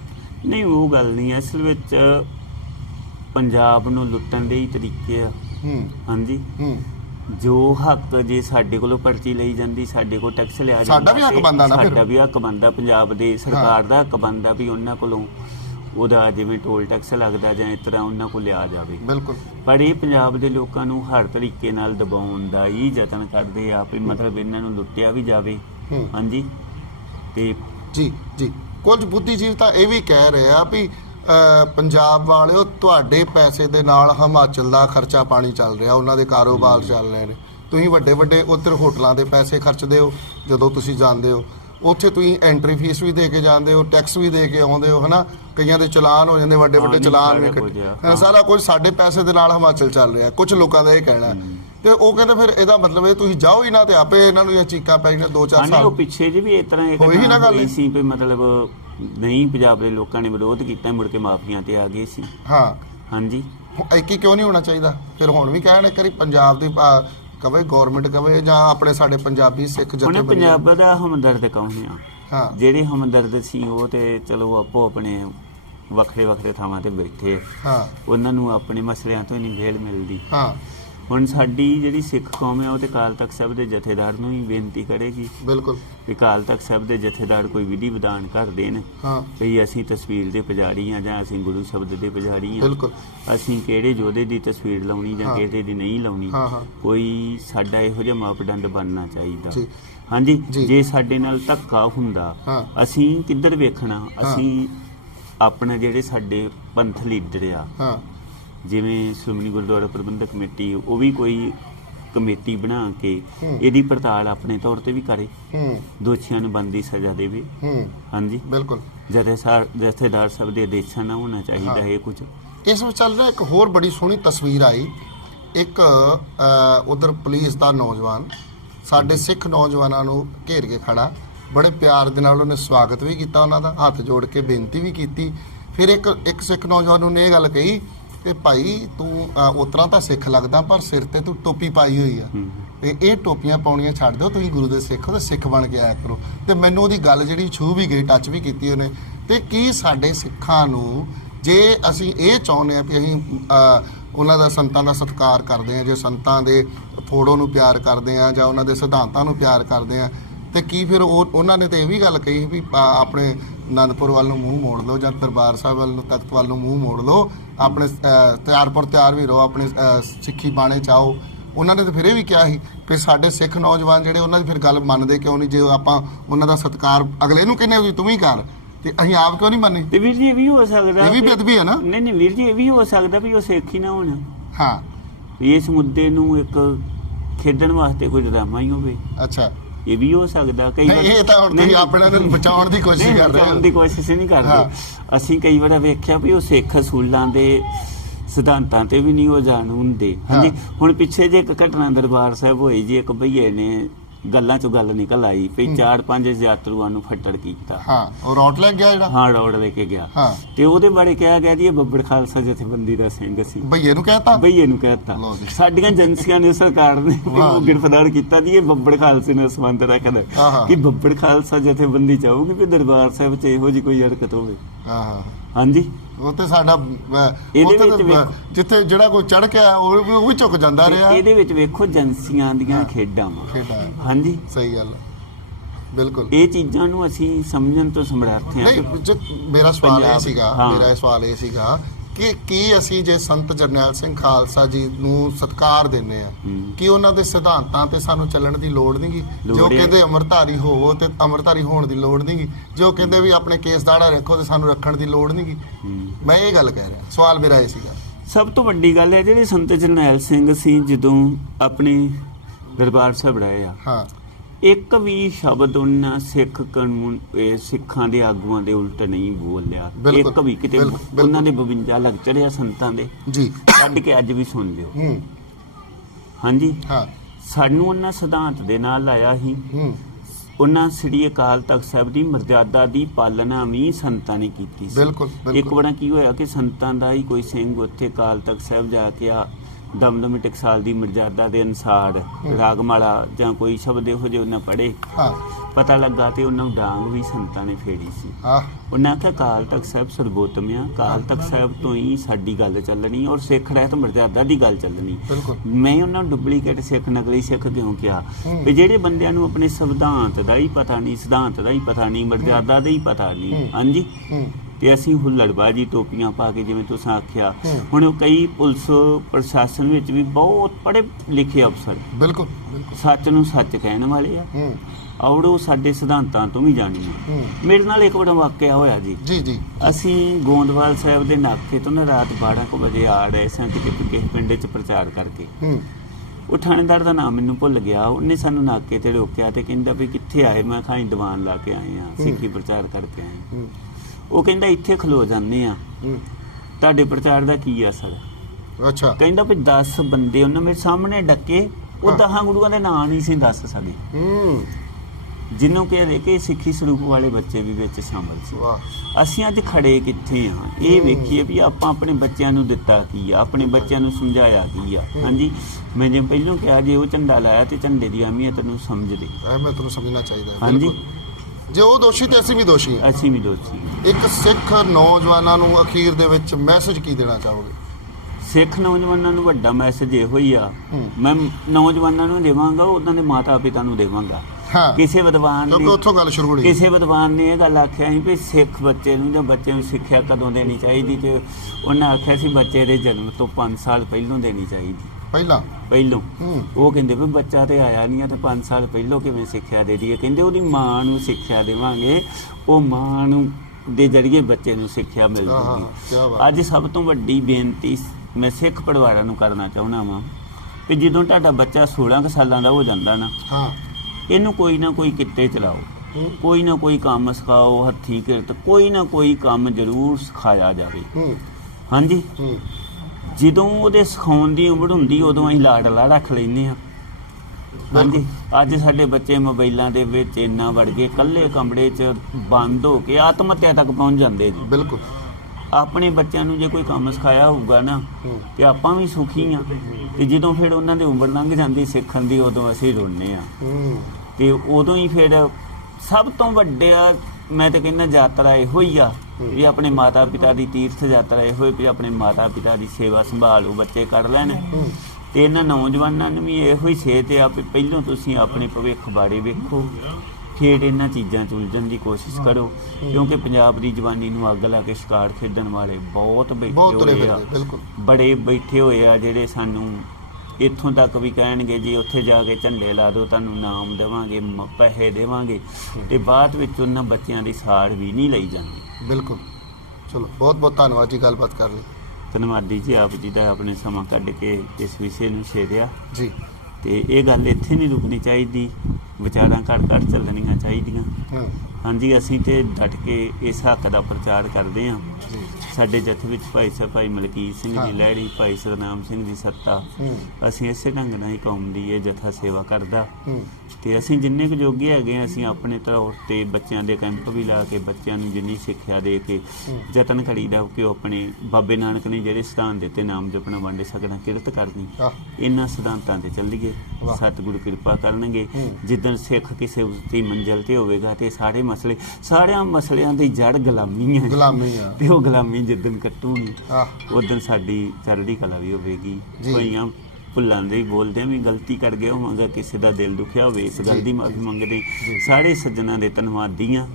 ਨਹੀਂ ਉਹ ਗੱਲ ਨਹੀਂ ਹੈ। ਅਸਲ ਵਿੱਚ ਪੰਜਾਬ ਨੂੰ ਲੁੱਟਣ ਦੇ ਹੀ ਤਰੀਕੇ ਆ। ਹੂੰ। ਹਾਂਜੀ। ਹੂੰ। ਜੋ ਹੱਕ ਜੇ ਸਾਡੇ ਕੋਲੋਂ ਪਰਚੀ ਲਈ ਜਾਂਦੀ ਸਾਡੇ ਕੋਲ ਟੈਕਸ ਲਿਆ ਜਾਂਦਾ ਸਾਡਾ ਵੀ ਹੱਕ ਬਣਦਾ ਨਾ ਫਿਰ। ਸਾਡਾ ਵੀ ਹੱਕ ਬਣਦਾ ਪੰਜਾਬ ਦੇ ਸਰਕਾਰ ਦਾ ਹੱਕ ਬਣਦਾ ਵੀ ਉਹਨਾਂ ਕੋਲੋਂ ਉਹਦਾ ਜਿਵੇਂ ਟੋਲ ਟੈਕਸ ਲੱਗਦਾ ਜਾਂ ਇਸ ਤਰ੍ਹਾਂ ਉਹਨਾਂ ਕੋਲ ਲਿਆ ਜਾਵੇ। ਬਿਲਕੁਲ। ਪਰ ਇਹ ਪੰਜਾਬ ਦੇ ਲੋਕਾਂ ਨੂੰ ਹਰ ਤਰੀਕੇ ਨਾਲ ਦਬਾਉਣ ਦਾ ਹੀ ਯਤਨ ਕਰਦੇ ਆ ਵੀ ਮਤਲਬ ਇਹਨਾਂ ਨੂੰ ਲੁੱਟਿਆ ਵੀ ਜਾਵੇ। ਹੂੰ। ਹਾਂਜੀ? ਤੇ ਜੀ ਜੀ। ਕੁਝ ਬੁੱਧੀਜੀਵ ਤਾਂ ਇਹ ਵੀ ਕਹਿ ਰਹੇ ਆ ਵੀ ਪੰਜਾਬ ਵਾਲਿਓ ਤੁਹਾਡੇ ਪੈਸੇ ਦੇ ਨਾਲ ਹਿਮਾਚਲ ਦਾ ਖਰਚਾ ਪਾਣੀ ਚੱਲ ਰਿਹਾ ਉਹਨਾਂ ਦੇ ਕਾਰੋਬਾਰ ਚੱਲ ਰਹੇ ਨੇ। ਤੁਸੀਂ ਵੱਡੇ ਵੱਡੇ ਉੱਧਰ ਹੋਟਲਾਂ ਦੇ ਪੈਸੇ ਖਰਚਦੇ ਹੋ ਜਦੋਂ ਤੁਸੀਂ ਜਾਂਦੇ ਹੋ। ਉੱਥੇ ਤੁਸੀਂ ਐਂਟਰੀ ਫੀਸ ਵੀ ਦੇ ਕੇ ਜਾਂਦੇ ਹੋ ਟੈਕਸ ਵੀ ਦੇ ਕੇ ਆਉਂਦੇ ਹੋ ਹਨਾ? ਕਈਆਂ ਦੇ ਚਲਾਨ ਹੋ ਜਾਂਦੇ ਵੱਡੇ ਵੱਡੇ ਚਲਾਨ ਵੀ ਸਾਰਾ ਕੱਟ- ਕੁਝ ਆ, ਹਾਂ, ਸਾਰਾ ਕੁਝ ਸਾਡੇ ਪੈਸੇ ਦੇ ਨਾਲ ਹਿਮਾਚਲ ਚੱਲ ਰਿਹਾ ਕੁਝ ਲੋਕਾਂ ਦਾ ਇਹ ਕਹਿਣਾ। ਤੇ ਉਹ ਕਹਿੰਦੇ ਫਿਰ ਇਹਦਾ ਮਤਲਬ ਇਹ ਤੁਸੀਂ ਜਾਓ ਹੀ ਨਾ ਤੇ ਆਪੇ ਇਹਨਾਂ ਨੂੰ ਇਹ ਚੀਕਾਂ ਪੈਣੀਆਂ 2-4 ਆਨੇ ਸਾਲ ਉਹ ਪਿੱਛੇ ਜੀ ਵੀ ਇਸ ਤਰ੍ਹਾਂ ਇੱਕ ਹੋਈ ਨਾ ਗੱਲ? ਸੀ ਵੀ ਮਤਲਬ ਨਹੀਂ ਪੰਜਾਬ ਦੇ ਲੋਕਾਂ ਨੇ ਵਿਰੋਧ ਕੀਤਾ ਮੁੜ ਕੇ ਮਾਫੀਆਂ ਤੇ ਆ ਗਏ ਸੀ। ਹਾਂ। ਹਾਂਜੀ। ਐਕੀ ਕਿਉਂ ਨਹੀਂ ਹੋਣਾ ਚਾਹੀਦਾ? ਫਿਰ ਹੁਣ ਵੀ ਕਹਿਣ ਕਰੀ ਪੰਜਾਬ ਦੀ ਕਵੇ ਗਵਰਨਮੈਂਟ ਕਵੇ ਜਾਂ ਆਪਣੇ ਸਾਡੇ ਪੰਜਾਬੀ ਸਿੱਖ ਉਹਨੇ ਜਥੇਬੰਦੀ ਪੰਜਾਬ ਦਾ ਹਮਦਰਦ ਕੌਣ ਆ? ਹਾਂ। ਜਿਹੜੇ ਹਮਦਰਦ ਸੀ ਉਹ ਤੇ ਚਲੋ ਆਪੋ ਆਪਣੇ ਵੱਖਰੇ ਵੱਖਰੇ ਥਾਵਾਂ ਤੇ ਬੈਠੇ ਆ। ਹਾਂ। ਉਹਨਾਂ ਨੂੰ ਆਪਣੇ ਮਸਲਿਆਂ ਤੋਂ ਹੀ ਨਹੀਂ ਵੇਲ ਮਿਲਦੀ। ਹਾਂ। ਹੁਣ ਸਾਡੀ ਜਿਹੜੀ ਸਿੱਖ ਕੌਮ ਹੈ ਉਹ ਤੇ ਕਾਲ ਤਖਤ ਸਾਹਿਬ ਦੇ ਜਥੇਦਾਰ ਨੂੰ ਹੀ ਬੇਨਤੀ ਕਰੇਗੀ। ਬਿਲਕੁਲ। ਕਿ ਕਾਲ ਤਖਤ ਸਾਹਿਬ ਦੇ ਜਥੇਦਾਰ ਕੋਈ ਵਿਧੀ ਵਿਧਾਨ ਕਰ ਦੇਣ ਹਾਂ। ਵੀ ਅਸੀਂ ਤਸਵੀਰ ਦੇ ਪੁਜਾਰੀ ਆ ਜਾਂ ਅਸੀਂ ਗੁਰੂ ਸ਼ਬਦ ਦੇ ਪੁਜਾਰੀ ਆ ਬਿਲਕੁਲ। ਅਸੀਂ ਕਿਹੜੇ ਯੋਧੇ ਦੀ ਤਸਵੀਰ ਲਾਉਣੀ ਜਾਂ ਹਾਂ। ਕਿਹੜੇ ਦੀ ਨਹੀਂ ਲਾਉਣੀ। ਕੋਈ ਸਾਡਾ ਇਹੋ ਜਿਹਾ ਮਾਪਦੰਡ ਬਣਨਾ ਚਾਹੀਦਾ। ਹਾਂਜੀ? ਜੀ। ਸਾਡੇ ਨਾਲ ਧੱਕਾ ਹੁੰਦਾ ਅਸੀਂ ਕਿੱਧਰ ਵੇਖਣਾ? ਅਸੀਂ ਆਪਣੇ ਜਿਹੜੇ ਸਾਡੇ ਪੰਥ ਲੀਡਰ ਆ ਹਾਂ। ਜਿਵੇਂ ਸ਼੍ਰੋਮਣੀ ਗੁਰਦੁਆਰਾ ਪ੍ਰਬੰਧਕ ਕਮੇਟੀ ਉਹ ਵੀ ਕੋਈ ਕਮੇਟੀ ਬਣਾ ਕੇ। ਇਹਦੀ ਪੜਤਾਲ ਆਪਣੇ ਤੌਰ ਤੇ ਵੀ ਕਰੇ। ਹੂੰ। ਦੋਸ਼ੀਆਂ ਨੂੰ ਬੰਦੀ ਸਜ਼ਾ ਦੇਵੇ। ਹੂੰ। ਹਾਂਜੀ। ਬਿਲਕੁਲ। ਜਥੇਦਾਰ ਜਥੇਦਾਰ ਸਾਹਿਬ ਦੇ ਆਦੇਸ਼ਾਂ ਨਾਲ ਹੋਣਾ ਚਾਹੀਦਾ ਹਾਂ। ਕੁਝ। ਇਸ ਵਿੱਚ ਚੱਲ ਰਿਹਾ ਇੱਕ ਹੋਰ ਬੜੀ ਸੋਹਣੀ ਤਸਵੀਰ ਆਈ। ਇੱਕ ਉਧਰ ਪੁਲਿਸ ਦਾ ਨੌਜਵਾਨ ਸਾਡੇ ਸਿੱਖ ਨੌਜਵਾਨਾਂ ਨੂੰ ਘੇਰ ਕੇ ਖੜਾ। ਬੜੇ ਪਿਆਰ ਦੇ ਨਾਲ ਉਹਨੇ ਸਵਾਗਤ ਵੀ ਕੀਤਾ ਉਹਨਾਂ ਦਾ ਹੱਥ ਜੋੜ ਕੇ ਬੇਨਤੀ ਵੀ ਕੀਤੀ। ਫਿਰ ਇੱਕ ਇੱਕ ਸਿੱਖ ਨੌਜਵਾਨ ਨੇ ਇਹ ਗੱਲ ਕਹੀ ਕਿ ਭਾਈ ਤੂੰ ਉਤਰਾ ਤਾਂ ਸਿੱਖ ਲੱਗਦਾ ਪਰ ਸਿਰ ਤੇ ਤੂੰ ਟੋਪੀ ਪਾਈ ਹੋਈ ਆ। ਤੇ ਇਹ ਟੋਪੀਆਂ ਪਾਉਣੀਆਂ ਛੱਡ ਦਿਓ ਤੁਸੀਂ ਗੁਰੂ ਦੇ ਸਿੱਖ ਹੋ ਤੇ ਸਿੱਖ ਬਣ ਕੇ ਆਇਆ ਕਰੋ। ਤੇ ਮੈਨੂੰ ਉਹਦੀ ਗੱਲ ਜਿਹੜੀ ਛੂ ਵੀ ਗਈ ਟੱਚ ਵੀ ਕੀਤੀ ਉਹਨੇ। ਤੇ ਕੀ ਸਾਡੇ ਸਿੱਖਾਂ ਨੂੰ ਜੇ ਅਸੀਂ ਇਹ ਚਾਹੁੰਦੇ ਆ ਕਿ ਅਸੀਂ ਉਹਨਾਂ ਦਾ ਸੰਤਾਂ ਦਾ ਸਤਿਕਾਰ ਕਰਦੇ ਆ ਜੇ ਸੰਤਾਂ ਦੇ ਫੋੜੋ ਨੂੰ ਪਿਆਰ ਕਰਦੇ ਆ ਜਾਂ ਉਹਨਾਂ ਦੇ ਸਿਧਾਂਤਾਂ ਨੂੰ ਪਿਆਰ ਕਰਦੇ ਆ ਤੇ ਕੀ ਫਿਰ ਉਹ ਉਹਨਾਂ ਨੇ ਤੇ ਇਹ ਵੀ ਗੱਲ ਕਹੀ ਵੀ ਆਪਣੇ ਅਨੰਦਪੁਰ ਵੱਲ ਨੂੰ ਮੂੰਹ ਮੋੜ ਲਓ ਜਾਂ ਦਰਬਾਰ ਸਾਹਿਬ ਵੱਲ ਨੂੰ ਤਖਤ ਵੱਲ ਨੂੰ ਮੂੰਹ ਮੋੜ ਲਓ ਆਪਣੇ ਅਹ, ਤਿਆਰ ਵੀ ਰਹੋ ਆਪਣੇ ਸਿੱਖੀ ਬਾਣੇ ਚਾਓ ਉਹਨਾਂ ਨੇ ਤਾਂ ਫਿਰ ਇਹ ਵੀ ਕਿਹਾ ਸੀ ਕਿ ਸਾਡੇ ਸਿੱਖ ਨੌਜਵਾਨ ਜਿਹੜੇ ਉਹਨਾਂ ਦੀ ਫਿਰ ਗੱਲ ਮੰਨਦੇ ਕਿਉਂ ਨਹੀਂ? ਜੇ ਆਪਾਂ ਉਹਨਾਂ ਦਾ ਸਤਿਕਾਰ ਅਗਲੇ ਨੂੰ ਕਹਿੰਦੇ ਵੀ ਤੂੰ ਵੀ ਕਰ ਤੇ ਅਸੀਂ ਆਪ ਕਿਉਂ ਨਹੀਂ ਮੰਨੇ? ਤੇ ਵੀਰ ਜੀ ਇਹ ਵੀ ਹੋ ਸਕਦਾ ਇਹ ਵੀ ਬੇਅਦਬੀ ਹੈ ਨਾ? ਨਹੀਂ ਨਹੀਂ ਵੀਰ ਜੀ ਇਹ ਵੀ ਹੋ ਸਕਦਾ ਵੀ ਉਹ ਸਿੱਖ ਹੀ ਨਾ ਹੋਣ। ਹਾਂ। ਇਸ ਮੁੱਦੇ ਨੂੰ ਇੱਕ ਖੇਡਣ ਵਾਸਤੇ ਕੋਈ ਡਰਾਮਾ ਹੀ ਹੋਵੇ। ਅੱਛਾ। ਇਹ ਵੀ ਹੋ ਸਕਦਾ ਕਈ ਨਹੀਂ, ਇਹ ਤਾਂ ਹੁਣ ਤੁਸੀਂ ਆਪਣੇ ਨੂੰ ਬਚਾਉਣ ਦੀ ਕੋਸ਼ਿਸ਼ ਕਰ ਰਹੇ ਹੋ। ਬਚਾਉਣ ਦੀ ਕੋਸ਼ਿਸ਼ ਨਹੀਂ। ਕਰਦੇ ਅਸੀਂ ਕਈ ਵਾਰ ਵੇਖਿਆ ਵੀ ਉਹ ਸਿੱਖ ਅਸੂਲਾਂ ਦੇ ਸਿਧਾਂਤਾਂ ਤੇ ਵੀ ਨਹੀਂ ਉਹ ਜਾਣ ਹੁੰਦੇ ਹਾਂਜੀ। ਹੁਣ ਪਿੱਛੇ ਜੇ ਇੱਕ ਘਟਨਾ ਦਰਬਾਰ ਸਾਹਿਬ ਹੋਈ ਜੀ ਇੱਕ ਭਈਏ ਨੇ ਗੱਲਾਂ ਚੋਂ ਗੱਲ ਨਿਕਲ ਆਈ ਵੀ ਹੂੰ। ਚਾਰ ਪੰਜ ਯਾਤਰੂਆਂ ਨੂੰ ਫੱਟੜ ਕੀਤਾ। ਹਾਂ ਉਹ ਰੌਟ ਲੈ ਗਿਆ ਜਿਹੜਾ? ਹਾਂ ਰੋਡ ਲੈ ਕੇ ਗਿਆ। ਹਾਂ। ਤੇ ਉਹਦੇ ਬਾਰੇ ਕਿਹਾ ਗਿਆ ਜੀ ਇਹ ਬੱਬੜ ਖਾਲਸਾ ਜਥੇਬੰਦੀ ਦਾ ਸਿੰਘ ਸੀ। ਭਈਏ ਨੂੰ ਕਹਿਤਾ ਬਈਏ ਨੂੰ ਕਹਿਤਾ। ਸਾਡੀਆਂ ਏਜੰਸੀਆਂ ਨੇ ਸਰਕਾਰ ਨੇ ਉਹ। ਗ੍ਰਿਫਤਾਰ ਕੀਤਾ ਜੀ ਇਹ ਬੱਬੜ ਖਾਲਸੇ ਨਾਲ ਸੰਬੰਧ ਰੱਖਦਾ। ਕਿ ਬੱਬੜ ਖਾਲਸਾ ਜਥੇਬੰਦੀ ਚਾਹੂਗੀ ਵੀ ਦਰਬਾਰ ਸਾਹਿਬ 'ਚ ਇਹੋ ਜੀ ਕੋਈ ਹਰਕਤ ਹੋਵੇ। ਹਾਂ ਹਾਂ। ਹਾਂਜੀ? ਤੇ ਸਾਡਾ ਅਹ, ਇਹਦੇ ਉਹ ਤੇ ਵਿੱਚ ਤਾਂ, ਵੇਖੋ। ਜਿੱਥੇ ਜਿਹੜਾ ਕੋਈ ਚੜ ਕੇ ਆਇਆ, ਉਹ ਵੀ ਉਹ ਵੀ ਝੁਕ ਜਾਂਦਾ ਤੇ ਰਿਹਾ ਇਹਦੇ ਵਿੱਚ ਵੇਖੋ ਏਜੰਸੀਆਂ ਦੀਆਂ ਹਾਂ। ਖੇਡਾਂ ਵਾ ਖੇਡਾਂ ਹਾਂਜੀ ਸਹੀ ਗੱਲ ਹੈ। ਬਿਲਕੁਲ ਇਹ ਚੀਜ਼ਾਂ ਨੂੰ ਅਸੀਂ ਸਮਝਣ ਤੋਂ ਸਮਰੱਥ ਹਾਂ ਨਹੀਂ ਜੋ ਮੇਰਾ ਸਵਾਲ ਇਹ ਪੰਜਾਬ- ਸੀਗਾ ਹਾਂ। ਮੇਰਾ ਇਹ ਸਵਾਲ ਇਹ ਸੀਗਾ ਕਿ ਕੀ ਅਸੀਂ ਜੇ ਸੰਤ ਜਰਨੈਲ ਸਿੰਘ ਖਾਲਸਾ ਜੀ ਨੂੰ ਸਤਿਕਾਰ ਦਿੰਨੇ ਆ। ਕਿ ਉਹਨਾਂ ਦੇ ਸਿਧਾਂਤਾਂ ਤੇ ਸਾਨੂੰ ਚੱਲਣ ਦੀ ਲੋੜ ਨਹੀਂਗੀ ਜੋ। ਕਹਿੰਦੇ ਅਮਰਧਾਰੀ ਹੋਵੋ ਤੇ ਅਮਰਧਾਰੀ ਹੋਣ ਦੀ ਲੋੜ ਨਹੀਂਗੀ ਜੋ ਕਹਿੰਦੇ ਵੀ ਆਪਣੇ ਕੇਸ ਦਾੜਾ ਰੱਖੋ ਤੇ ਸਾਨੂੰ ਰੱਖਣ ਦੀ ਲੋੜ ਨਹੀਂਗੀ। ਮੈਂ ਇਹ ਗੱਲ ਕਹਿ ਰਿਹਾ ਸਵਾਲ ਮੇਰਾ ਇਹ ਸੀਗਾ ਸਭ ਤੋਂ ਵੱਡੀ ਗੱਲ ਹੈ ਜਿਹੜੇ ਸੰਤ ਜਰਨੈਲ ਸਿੰਘ ਸੀ ਜਦੋਂ ਆਪਣੇ ਦਰਬਾਰ ਸਾਹਿਬ ਰਹੇ ਆ ਹਾਂ ਇੱਕ ਵੀ ਸ਼ਬਦ ਉਹਨਾਂ ਸਿੱਖ ਕਾਨੂੰਨ ਸਿੱਖਾਂ ਦੇ ਆਗੂਆਂ ਦੇ ਉਲਟ ਨਹੀਂ ਬੋਲਿਆ। ਇੱਕ ਵੀ ਕਿਤੇ। ਉਹਨਾਂ ਦੇ 52 ਲੱਗ ਚੜਿਆ ਸੰਤਾਂ ਦੇ। ਜੀ। ਕੱਢ ਕੇ ਅੱਜ ਵੀ ਸੁਣ ਲਿਓ ਹੂੰ। ਹਾਂਜੀ? ਹਾਂ। ਸਾਨੂੰ ਉਹਨਾਂ ਸਿਧਾਂਤ ਦੇ ਨਾਲ ਲਾਇਆ ਹੂੰ। ਉਹਨਾਂ ਸ੍ਰੀ ਅਕਾਲ ਤਖਤ ਸਾਹਿਬ ਦੀ ਮਰਜ਼ਾਦਾ ਦੀ ਪਾਲਣਾ ਵੀ ਸੰਤਾਂ ਨੇ ਕੀਤੀ ਸੀ। ਬਿਲਕੁਲ ਇੱਕ ਬੜਾ ਕੀ ਹੋਇਆ ਕਿ ਸੰਤਾਂ ਦਾ ਹੀ ਕੋਈ ਸਿੰਘ ਉੱਥੇ ਅਕਾਲ ਤਖਤ ਸਾਹਿਬ ਜਾ ਕੇ ਆ ਦਮਦਮੀ ਟਕਸਾਲ ਦੀ ਮਰਜ਼ਾਦਾ ਦੇ ਅਨਸਾਰ ਰਾਗਮਾਲਾ ਜਾਂ ਕੋਈ ਸ਼ਬਦ ਇਹੋ ਜਿਹੇ ਉਹਨਾਂ ਪੜ੍ਹੇ। ਹਾਂ। ਪਤਾ ਲੱਗਾ ਤੇ ਉਹਨਾਂ ਨੂੰ ਡਾਂਗ ਵੀ ਸੰਤਾਂ ਨੇ ਫੇੜੀ ਸੀ। ਹਾਂ। ਉਹਨਾਂ ਆਖਿਆ ਅਕਾਲ ਤਖਤ ਸਾਹਿਬ ਸਰਬੋਤਮ ਆ ਅਕਾਲ ਤਖਤ ਸਾਹਿਬ ਤੋਂ ਹੀ ਸਾਡੀ ਗੱਲ ਚੱਲਣੀ ਔਰ ਸਿੱਖ ਰਹਿਤ ਮਰਜ਼ਾਦਾ ਦੀ ਗੱਲ ਚੱਲਣੀ। ਮੈਂ ਉਹਨਾਂ ਨੂੰ ਡੁਪਲੀਕੇਟ ਸਿੱਖ ਨਕਲੀ ਸਿੱਖ ਕਿਉਂ ਕਿਹਾ। ਵੀ ਜਿਹੜੇ ਬੰਦਿਆਂ ਨੂੰ ਆਪਣੇ ਸੰਵਿਧਾਨ ਦਾ ਹੀ ਪਤਾ ਨਹੀਂ ਸਿਧਾਂਤ ਦਾ ਹੀ ਪਤਾ ਨਹੀਂ ਮਰਜ਼ਾਦਾ ਦਾ ਹੀ ਪਤਾ ਨਹੀਂ। ਹਾਂਜੀ? ਤੇ ਅਸੀਂ ਹੁੱਲੜਬਾਜੀ ਟੋਪੀਆਂ ਪਾ ਕੇ ਜਿਵੇਂ ਤੁਸੀਂ ਆਖਿਆ। ਹੁਣ ਉਹ ਕਈ ਪੁਲਿਸ ਪ੍ਰਸ਼ਾਸਨ ਵਿੱਚ ਵੀ ਬਹੁਤ ਪੜ੍ਹੇ ਲਿਖੇ ਅਫਸਰ ਬਿਲਕੁਲ ਬਿਲਕੁਲ। ਸੱਚ ਨੂੰ ਸੱਚ ਕਹਿਣ ਵਾਲੇ ਆ। ਔਰ ਉਹ ਸਾਡੇ ਸਿਧਾਂਤਾਂ ਤੋਂ ਵੀ ਜਾਣੀ ਹੂੰ। ਮੇਰੇ ਨਾਲ ਇੱਕ ਬੜਾ ਵਾਕਿਆ ਹੋਇਆ ਜੀ। ਜੀ ਜੀ। ਅਸੀਂ ਗੋਂਦਵਾਲ ਸਾਹਿਬ ਦੇ ਨਾਕੇ ਤੋਂ ਨਾ ਰਾਤ 12 ਕੁ ਵਜੇ ਆ ਰਹੇ ਸਾਂ ਕਿਤੇ ਕਿਸੇ ਪਿੰਡ 'ਚ ਪ੍ਰਚਾਰ ਕਰਕੇ। ਉਹ ਥਾਣੇਦਾਰ ਦਾ ਨਾਮ ਮੈਨੂੰ ਭੁੱਲ ਗਿਆ। ਉਹਨੇ ਸਾਨੂੰ ਨਾਕੇ ਤੇ ਰੋਕਿਆ ਤੇ ਕਹਿੰਦਾ ਵੀ ਕਿੱਥੇ ਆਏ? ਮੈਂ ਖਾਈ ਦੀਵਾਨ ਲਾ ਕੇ ਆਏ ਆ ਸਿੱਖੀ ਪ੍ਰਚਾਰ ਕਰਕੇ ਆਏ ਉਹ ਕਹਿੰਦਾ ਇੱਥੇ ਖਲੋ ਜਾਂਦੇ ਆ। ਹੂੰ। ਤੁਹਾਡੇ ਪ੍ਰਚਾਰ ਦਾ ਕੀ ਅਸਰ? ਅੱਛਾ। ਕਹਿੰਦਾ ਵੀ 10 ਬੰਦੇ ਉਹਨਾਂ ਮੇਰੇ ਸਾਹਮਣੇ ਡੱਕੇ ਉਹ ਹਾਂ। ਗੁਰੂਆਂ ਦੇ ਨਾਂ ਨਹੀਂ ਸੀ ਦੱਸ ਸਕਦੇ ਹੂੰ। ਜਿਹਨੂੰ ਕਹਿੰਦੇ ਕਿ ਸਿੱਖੀ ਸਰੂਪ ਵਾਲੇ ਬੱਚੇ ਵੀ ਵਿੱਚ ਸ਼ਾਮਲ ਸੀ। ਵਾਹ। ਅਸੀਂ ਅੱਜ ਖੜੇ ਕਿੱਥੇ ਆ? ਇਹ ਹਮ। ਵੇਖੀਏ ਵੀ ਆਪਾਂ ਆਪਣੇ ਬੱਚਿਆਂ ਨੂੰ ਦਿੱਤਾ ਕੀ ਆ? ਆਪਣੇ ਬੱਚਿਆਂ ਨੂੰ ਸਮਝਾਇਆ ਕੀ ਆ? ਹਮ। ਹਾਂਜੀ? ਮੈਂ ਜਿਵੇਂ ਪਹਿਲਾਂ ਕਿਹਾ ਜੇ ਉਹ ਝੰਡਾ ਲਾਇਆ ਤੇ ਝੰਡੇ ਦੀ ਅਹਿਮੀਅਤ ਨੂੰ ਸਮਝਦੇ। ਇਹ ਮੈਂ ਤੁਹਾਨੂੰ ਸਮਝਣਾ ਚਾਹੀਦਾ ਹੈ। ਹਾਂਜੀ। ਬਿਲਕੁਲ। ਜੇ ਉਹ ਦੋਸ਼ੀ ਤੇ ਅਸੀਂ ਵੀ ਦੋਸ਼ੀ ਹਾਂ। ਅਸੀਂ ਵੀ ਦੋਸਤੀ ਇੱਕ ਸਿੱਖ ਨੌਜਵਾਨਾਂ ਨੂੰ ਅਖੀਰ ਦੇ ਵਿੱਚ ਮੈਸੇਜ ਕੀ ਦੇਣਾ ਚਾਹੋਗੇ? ਸਿੱਖ ਨੌਜਵਾਨਾਂ ਨੂੰ ਵੱਡਾ ਮੈਸੇਜ ਇਹੋ ਹੀ ਆ। ਮੈਂ ਨੌਜਵਾਨਾਂ ਨੂੰ ਦੇਵਾਂਗਾ ਉਹਨਾਂ ਦੇ ਮਾਤਾ ਪਿਤਾ ਨੂੰ ਦੇਵਾਂਗਾ। ਹਾਂ। ਕਿਸੇ ਵਿਦਵਾਨ ਕਿਉਂਕਿ ਨੇ ਉੱਥੋਂ ਗੱਲ ਸ਼ੁਰੂ ਹੋਣੀ ਹੈ। ਕਿਸੇ ਵਿਦਵਾਨ ਨੇ ਇਹ ਗੱਲ ਆਖਿਆ ਸੀ ਵੀ ਸਿੱਖ ਬੱਚੇ ਨੂੰ ਜਾਂ ਬੱਚੇ ਨੂੰ ਸਿੱਖਿਆ ਕਦੋਂ ਦੇਣੀ ਚਾਹੀਦੀ ਤੇ ਉਹਨਾਂ ਆਖਿਆ ਸੀ ਬੱਚੇ ਦੇ ਜਨਮ ਤੋਂ 5 ਸਾਲ ਪਹਿਲਾਂ ਦੇਣੀ ਚਾਹੀਦੀ। ਪਹਿਲਾਂ? ਪਹਿਲੋਂ। ਹੂੰ। ਉਹ ਕਹਿੰਦੇ ਵੀ ਬੱਚਾ ਤੇ ਆਇਆ ਨਹੀਂ ਆ ਤੇ 5 ਸਾਲ ਪਹਿਲਾਂ ਕਿਵੇਂ ਸਿੱਖਿਆ ਦੇ ਦਈਏ? ਕਹਿੰਦੇ ਉਹਦੀ ਮਾਂ ਨੂੰ ਸਿੱਖਿਆ ਦੇਵਾਂਗੇ। ਉਹ ਮਾਂ ਨੂੰ ਦੇ ਜਰੀਏ ਬੱਚੇ ਨੂੰ ਸਿੱਖਿਆ ਮਿਲ ਜੂਗੀ। ਕੀ ਬਾਤ ਅੱਜ ਸਭ ਤੋਂ ਵੱਡੀ ਬੇਨਤੀ ਮੈਂ ਸਿੱਖ ਪਰਿਵਾਰਾਂ ਨੂੰ ਕਰਨਾ ਚਾਹੁੰਦਾ ਵਾਂ ਕਿ ਜਦੋਂ ਤੁਹਾਡਾ ਬੱਚਾ 16 ਕੁ ਸਾਲਾਂ ਦਾ ਹੋ ਜਾਂਦਾ ਨਾ ਹਾਂ। ਇਹਨੂੰ ਕੋਈ ਨਾ ਕੋਈ ਕਿੱਤੇ ਚਲਾਓ। ਹੂੰ। ਕੋਈ ਨਾ ਕੋਈ ਕੰਮ ਸਿਖਾਓ ਹੱਥੀ ਕਿਰਤ ਕੋਈ ਨਾ ਕੋਈ ਕੰਮ ਜ਼ਰੂਰ ਸਿਖਾਇਆ ਜਾਵੇ। ਹੂੰ। ਹਾਂਜੀ? ਹੂੰ। ਜਦੋਂ ਉਹਦੇ ਸਿਖਾਉਣ ਦੀ ਉਮਰ ਹੁੰਦੀ ਉਦੋਂ ਅਸੀਂ ਲਾਡਲਾ ਰੱਖ ਲੈਂਦੇ ਆ ਹਾਂਜੀ ਅੱਜ ਸਾਡੇ ਬੱਚੇ ਮੋਬਾਈਲਾਂ ਦੇ ਵਿੱਚ ਇੰਨਾ ਵੜ ਗਏ ਇਕੱਲੇ ਕਮਰੇ 'ਚ ਬੰਦ ਹੋ ਕੇ ਆਤਮ ਹੱਤਿਆ ਤੱਕ ਪਹੁੰਚ ਜਾਂਦੇ ਜੀ। ਬਿਲਕੁਲ। ਆਪਣੇ ਬੱਚਿਆਂ ਨੂੰ ਜੇ ਕੋਈ ਕੰਮ ਸਿਖਾਇਆ ਹੋਊਗਾ ਨਾ ਹੂੰ। ਤੇ ਆਪਾਂ ਵੀ ਸੁਖੀ ਆ ਤੇ ਜਦੋਂ ਫਿਰ ਉਹਨਾਂ ਦੀ ਉਮਰ ਲੰਘ ਜਾਂਦੀ ਸਿੱਖਣ ਦੀ ਉਦੋਂ ਅਸੀਂ ਰੋਂਦੇ ਆ ਹੂੰ। ਤੇ ਉਦੋਂ ਹੀ ਫਿਰ ਸਭ ਤੋਂ ਵੱਡਿਆ ਮੈਂ ਤਾਂ ਕਹਿੰਦਾ ਯਾਤਰਾ ਇਹੋ ਹੀ ਆ ਵੀ ਆਪਣੇ ਮਾਤਾ ਪਿਤਾ ਦੀ ਤੀਰਥ ਯਾਤਰਾ ਇਹੋ ਹੀ ਵੀ ਆਪਣੇ ਮਾਤਾ ਪਿਤਾ ਦੀ ਸੇਵਾ ਸੰਭਾਲੋ ਬੱਚੇ ਕਰ ਲੈਣ। ਤੇ ਇਹਨਾਂ ਨੌਜਵਾਨਾਂ ਨੂੰ ਵੀ ਇਹੋ ਹੀ ਸੇਧ ਆ ਵੀ ਪਹਿਲਾਂ ਤੁਸੀਂ ਆਪਣੇ ਭਵਿੱਖ ਬਾਰੇ ਵੇਖੋ ਫਿਰ ਇਹਨਾਂ ਚੀਜ਼ਾਂ 'ਚ ਉਲਝਣ ਦੀ ਕੋਸ਼ਿਸ਼ ਕਰੋ ਕਿਉਂਕਿ ਪੰਜਾਬ ਦੀ ਜਵਾਨੀ ਨੂੰ ਅੱਗ ਲਾ ਕੇ ਸ਼ਿਕਾਰ ਖੇਡਣ ਵਾਲੇ ਬਹੁਤ ਬੈਠੇ ਹੋਏ ਆ। ਬੜੇ ਬੈਠੇ ਹੋਏ ਆ ਜਿਹੜੇ ਸਾਨੂੰ ਇੱਥੋਂ ਤੱਕ ਵੀ ਕਹਿਣਗੇ ਜੀ ਉੱਥੇ ਜਾ ਕੇ ਝੰਡੇ ਲਾ ਦਿਓ ਤੁਹਾਨੂੰ ਨਾਮ ਦੇਵਾਂਗੇ ਪੈਸੇ ਦੇਵਾਂਗੇ ਤੇ ਬਾਅਦ ਵਿੱਚ ਉਹਨਾਂ ਬੱਚਿਆਂ ਦੀ ਸਾੜ ਵੀ ਨਹੀਂ ਲਈ ਜਾਂਦੀ। ਬਿਲਕੁਲ। ਚਲੋ ਬਹੁਤ ਬਹੁਤ ਧੰਨਵਾਦ ਜੀ ਗੱਲਬਾਤ ਕਰ ਲਈ। ਧੰਨਵਾਦੀ ਜੀ ਆਪ ਜੀ ਦਾ ਆਪਣੇ ਸਮਾਂ ਕੱਢ ਕੇ ਇਸ ਵਿਸ਼ੇ ਨੂੰ ਛੇੜਿਆ। ਜੀ। ਤੇ ਇਹ ਗੱਲ ਇੱਥੇ ਨਹੀਂ ਰੁਕਣੀ ਚਾਹੀਦੀ ਵਿਚਾਰਾਂ ਘੜ ਘੜ ਚੱਲਣੀਆਂ ਚਾਹੀਦੀਆਂ। ਹਾਂਜੀ ਅਸੀਂ ਤੇ ਡਟ ਕੇ ਇਸ ਹੱਕ ਦਾ ਪ੍ਰਚਾਰ ਕਰਦੇ ਹਾਂ। ਸਾਡੇ ਜਥੇ ਵਿੱਚ ਭਾਈ ਸਾਹਿਬ ਭਾਈ ਮਲਕੀਤ ਸਿੰਘ ਹਾਂ। ਜੀ ਲਹਿੜੀ ਭਾਈ ਸਤਨਾਮ ਸਿੰਘ ਜੀ ਸੱਤਾ। ਹੂੰ। ਅਸੀਂ ਇਸੇ ਢੰਗ ਨਾਲ ਹੀ ਕੌਮ ਦੀ ਇਹ ਜਥਾ ਸੇਵਾ ਕਰਦਾ। ਹੂੰ। ਤੇ ਅਸੀਂ ਜਿੰਨੇ ਕੁ ਜੋਗੇ ਹੈਗੇ ਹਾਂ, ਅਸੀਂ ਆਪਣੇ ਤੌਰ ਤੇ ਬੱਚਿਆਂ ਦੇ ਕੈਂਪ ਵੀ ਲਾ ਕੇ ਬੱਚਿਆਂ ਨੂੰ ਜਿੰਨੀ ਸਿੱਖਿਆ ਦੇ ਕੇ ਹੂੰ। ਯਤਨ ਕਰੀਦਾ ਕਿ ਉਹ ਆਪਣੇ ਬਾਬੇ ਨਾਨਕ ਨੇ ਜਿਹੜੇ ਸਿਧਾਂਤ ਦਿੱਤੇ ਨਾਮ ਜਪਣਾ ਵੰਡੇ ਸਕਣਾ ਕਿਰਤ ਕਰਨੀ ਇਹਨਾਂ ਸਿਧਾਂਤਾਂ ਤੇ ਚੱਲੀਏ। ਸਤਿਗੁਰੂ ਕਿਰਪਾ ਕਰਨਗੇ। ਹੂੰ। ਜਿੱਦਣ ਸਿੱਖ ਕਿਸੇ ਉਸਦੀ ਮੰਜ਼ਿਲ ਤੇ ਹੋਵੇਗਾ ਤੇ ਸਾਰੇ ਮਸਲੇ ਸਾਰਿਆਂ ਮਸਲਿਆਂ ਦੀ ਜੜ ਗੁਲਾਮੀ ਹੈ ਗੁਲਾਮੀ ਆ। ਤੇ ਉਹ ਗੁਲਾਮੀ ਜਿੱਦਨ ਕੱਟੂਗੀ। ਆਹ ਉਦੋਂ ਸਾਡੀ ਚੜ੍ਹਦੀ ਕਲਾ ਵੀ ਹੋਵੇਗੀ। ਜੀ। ਕੋਈਆਂ ਭੁੱਲਾਂ ਦੇ ਹੀ ਬੋਲਦੇ ਹਾਂ ਵੀ ਗਲਤੀ ਕਰ ਗਿਆ ਹੋਵਾਂਗਾ ਕਿਸੇ ਦਾ ਦਿਲ ਦੁਖਿਆ ਹੋਵੇ ਇਸ ਗੱਲ। ਦੀ ਮਾਫੀ ਮੰਗਦੇ। ਸਾਰੇ ਸੱਜਣਾ ਦੇ ਧੰਨਵਾਦੀ ਹਾਂ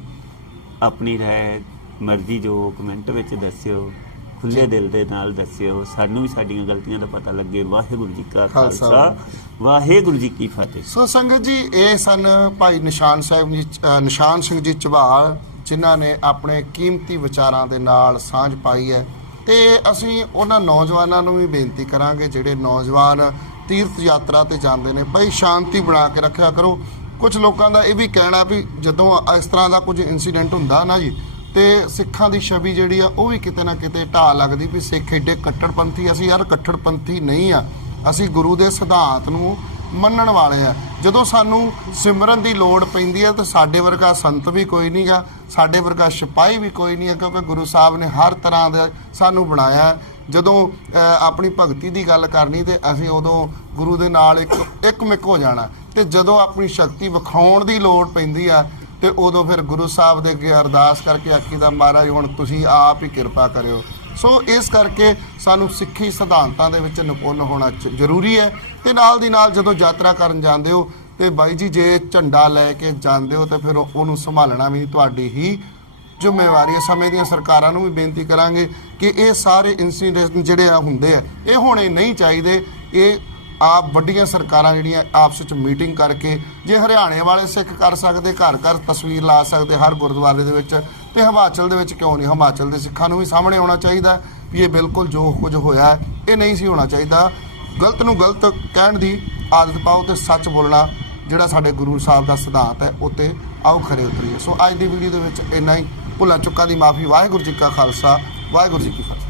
ਆਪਣੀ ਰਾਏ ਮਰਜ਼ੀ ਜੋ ਕਮੈਂਟ ਵਿੱਚ ਦੱਸਿਓ ਖੁੱਲੇ ਦਿਲ ਦੇ ਨਾਲ ਦੱਸਿਓ। ਸਾਨੂੰ ਵੀ ਸਾਡੀਆਂ ਗਲਤੀਆਂ ਦਾ ਪਤਾ ਲੱਗੇ। ਵਾਹਿਗੁਰੂ ਜੀ ਕਾ ਖਾਲਸਾ। ਖਾਲਸਾ। ਵਾਹਿਗੁਰੂ ਜੀ ਕੀ ਫਤਿਹ। ਸੋ ਸੰਗਤ ਜੀ ਇਹ ਸਨ ਭਾਈ ਨਿਸ਼ਾਨ ਸਾਹਿਬ ਜੀ ਅ, ਨਿਸ਼ਾਨ ਸਿੰਘ ਜੀ ਝਬਾਲ ਜਿਨ੍ਹਾਂ ਨੇ ਆਪਣੇ ਕੀਮਤੀ ਵਿਚਾਰਾਂ ਦੇ ਨਾਲ ਸਾਂਝ ਪਾਈ ਹੈ। ਤੇ ਅਸੀਂ ਉਹਨਾਂ ਨੌਜਵਾਨਾਂ ਨੂੰ ਵੀ ਬੇਨਤੀ ਕਰਾਂਗੇ, ਜਿਹੜੇ ਨੌਜਵਾਨ ਤੀਰਥ ਯਾਤਰਾ ਤੇ ਜਾਂਦੇ ਨੇ ਭਾਈ ਸ਼ਾਂਤੀ ਬਣਾ ਕੇ ਰੱਖਿਆ ਕਰੋ। ਕੁਝ ਲੋਕਾਂ ਦਾ ਇਹ ਵੀ ਕਹਿਣਾ ਵੀ ਜਦੋਂ ਇਸ ਤਰ੍ਹਾਂ ਦਾ ਕੁਝ ਇਨਸੀਡੈਂਟ ਹੁੰਦਾ ਨਾ ਜੀ, ਤੇ ਸਿੱਖਾਂ ਦੀ ਛਵੀ ਜਿਹੜੀ ਆ, ਉਹ ਵੀ ਕਿਤੇ ਨਾ ਕਿਤੇ ਢਾਹ ਲੱਗਦੀ ਵੀ ਸਿੱਖ ਏਡੇ ਕੱਟੜਪੰਥੀ, ਅਸੀਂ ਯਾਰ ਕੱਟੜਪੰਥੀ ਨਹੀਂ ਆ। ਅਸੀਂ ਗੁਰੂ ਦੇ ਸਿਧਾਂਤ ਨੂੰ ਮੰਨਣ ਵਾਲੇ ਆ। ਜਦੋਂ ਸਾਨੂੰ ਸਿਮਰਨ ਦੀ ਲੋੜ ਪੈਂਦੀ ਹੈ ਤਾਂ ਸਾਡੇ ਵਰਗਾ ਸੰਤ ਵੀ ਕੋਈ ਨਹੀਂਗਾ ਸਾਡੇ ਵਰਗਾ ਸਿਪਾਹੀ ਵੀ ਕੋਈ ਨਹੀਂ ਹੈ, ਕਿਉਂਕਿ ਗੁਰੂ ਸਾਹਿਬ ਨੇ ਹਰ ਤਰ੍ਹਾਂ ਦਾ ਸਾਨੂੰ ਬਣਾਇਆ। ਜਦੋਂ ਆਪਣੀ ਭਗਤੀ ਦੀ ਗੱਲ ਕਰਨੀ ਤੇ ਅਸੀਂ ਉਦੋਂ ਗੁਰੂ ਦੇ ਨਾਲ ਇੱਕ ਇੱਕ ਇੱਕਮਿਕ ਹੋ ਜਾਣਾ। ਤੇ ਜਦੋਂ ਆਪਣੀ ਸ਼ਕਤੀ ਵਿਖਾਉਣ ਦੀ ਲੋੜ ਪੈਂਦੀ ਆ, ਤੇ ਉਦੋਂ ਫਿਰ ਗੁਰੂ ਸਾਹਿਬ ਦੇ ਅੱਗੇ ਅਰਦਾਸ ਕਰਕੇ ਆਖੀਦਾ ਮਹਾਰਾਜ, ਹੁਣ ਤੁਸੀਂ ਆਪ ਹੀ ਕਿਰਪਾ ਕਰਿਓ। ਸੋ ਇਸ ਕਰਕੇ ਸਾਨੂੰ ਸਿੱਖੀ ਸਿਧਾਂਤਾਂ ਦੇ ਵਿੱਚ ਨਿਪੁੰਨ ਹੋਣਾ ਜ਼ਰੂਰੀ ਹੈ। ਤੇ ਨਾਲ ਦੀ ਨਾਲ ਜਦੋਂ ਯਾਤਰਾ ਕਰਨ ਜਾਂਦੇ ਹੋ ਤੇ ਬਾਈ ਜੀ, ਜੇ ਝੰਡਾ ਲੈ ਕੇ ਜਾਂਦੇ ਹੋ ਤਾਂ ਫਿਰ ਉਹਨੂੰ ਸੰਭਾਲਣਾ ਵੀ ਤੁਹਾਡੀ ਹੀ ਜ਼ਿੰਮੇਵਾਰੀ ਹੈ। ਸਮੇਂ ਦੀਆਂ ਸਰਕਾਰਾਂ ਨੂੰ ਵੀ ਬੇਨਤੀ ਕਰਾਂਗੇ ਕਿ ਇਹ ਸਾਰੇ ਇਨਸੀਡੈਂਟ ਜਿਹੜੇ ਆ ਹੁੰਦੇ ਆ, ਇਹ ਹੋਣੇ ਨਹੀਂ ਚਾਹੀਦੇ। ਇਹ ਆਪ ਵੱਡੀਆਂ ਸਰਕਾਰਾਂ ਜਿਹੜੀਆਂ ਆਪਸ ਵਿੱਚ ਮੀਟਿੰਗ ਕਰਕੇ ਜੇ ਹਰਿਆਣੇ ਵਾਲੇ ਸਿੱਖ ਕਰ ਸਕਦੇ, ਘਰ ਘਰ ਤਸਵੀਰ ਲਾ ਸਕਦੇ ਹਰ ਗੁਰਦੁਆਰੇ ਦੇ ਵਿੱਚ ਤੇ ਹਿਮਾਚਲ ਦੇ ਵਿੱਚ ਕਿਉਂ ਨਹੀਂ? ਹਿਮਾਚਲ ਦੇ ਸਿੱਖਾਂ ਨੂੰ ਵੀ ਸਾਹਮਣੇ ਆਉਣਾ ਚਾਹੀਦਾ ਵੀ ਇਹ ਬਿਲਕੁਲ ਜੋ ਕੁਝ ਹੋਇਆ, ਇਹ ਨਹੀਂ ਸੀ ਹੋਣਾ ਚਾਹੀਦਾ। ਗਲਤ ਨੂੰ ਗਲਤ ਕਹਿਣ ਦੀ ਆਦਤ ਪਾਓ ਤੇ ਸੱਚ ਬੋਲਣਾ ਜਿਹੜਾ ਸਾਡੇ ਗੁਰੂ ਸਾਹਿਬ ਦਾ ਸਿਧਾਂਤ ਹੈ ਉਤੇ ਆਓ ਖਰੇ ਉਤਰੀਏ। ਸੋ ਅੱਜ ਦੀ ਵੀਡੀਓ ਦੇ ਵਿੱਚ ਇੰਨਾ ਹੀ। ਭੁੱਲਾਂ ਚੁੱਕਾਂ ਦੀ ਮਾਫੀ। ਵਾਹਿਗੁਰੂ ਜੀ ਕਾ ਖਾਲਸਾ, ਵਾਹਿਗੁਰੂ ਜੀ ਕੀ ਫਤਿਹ।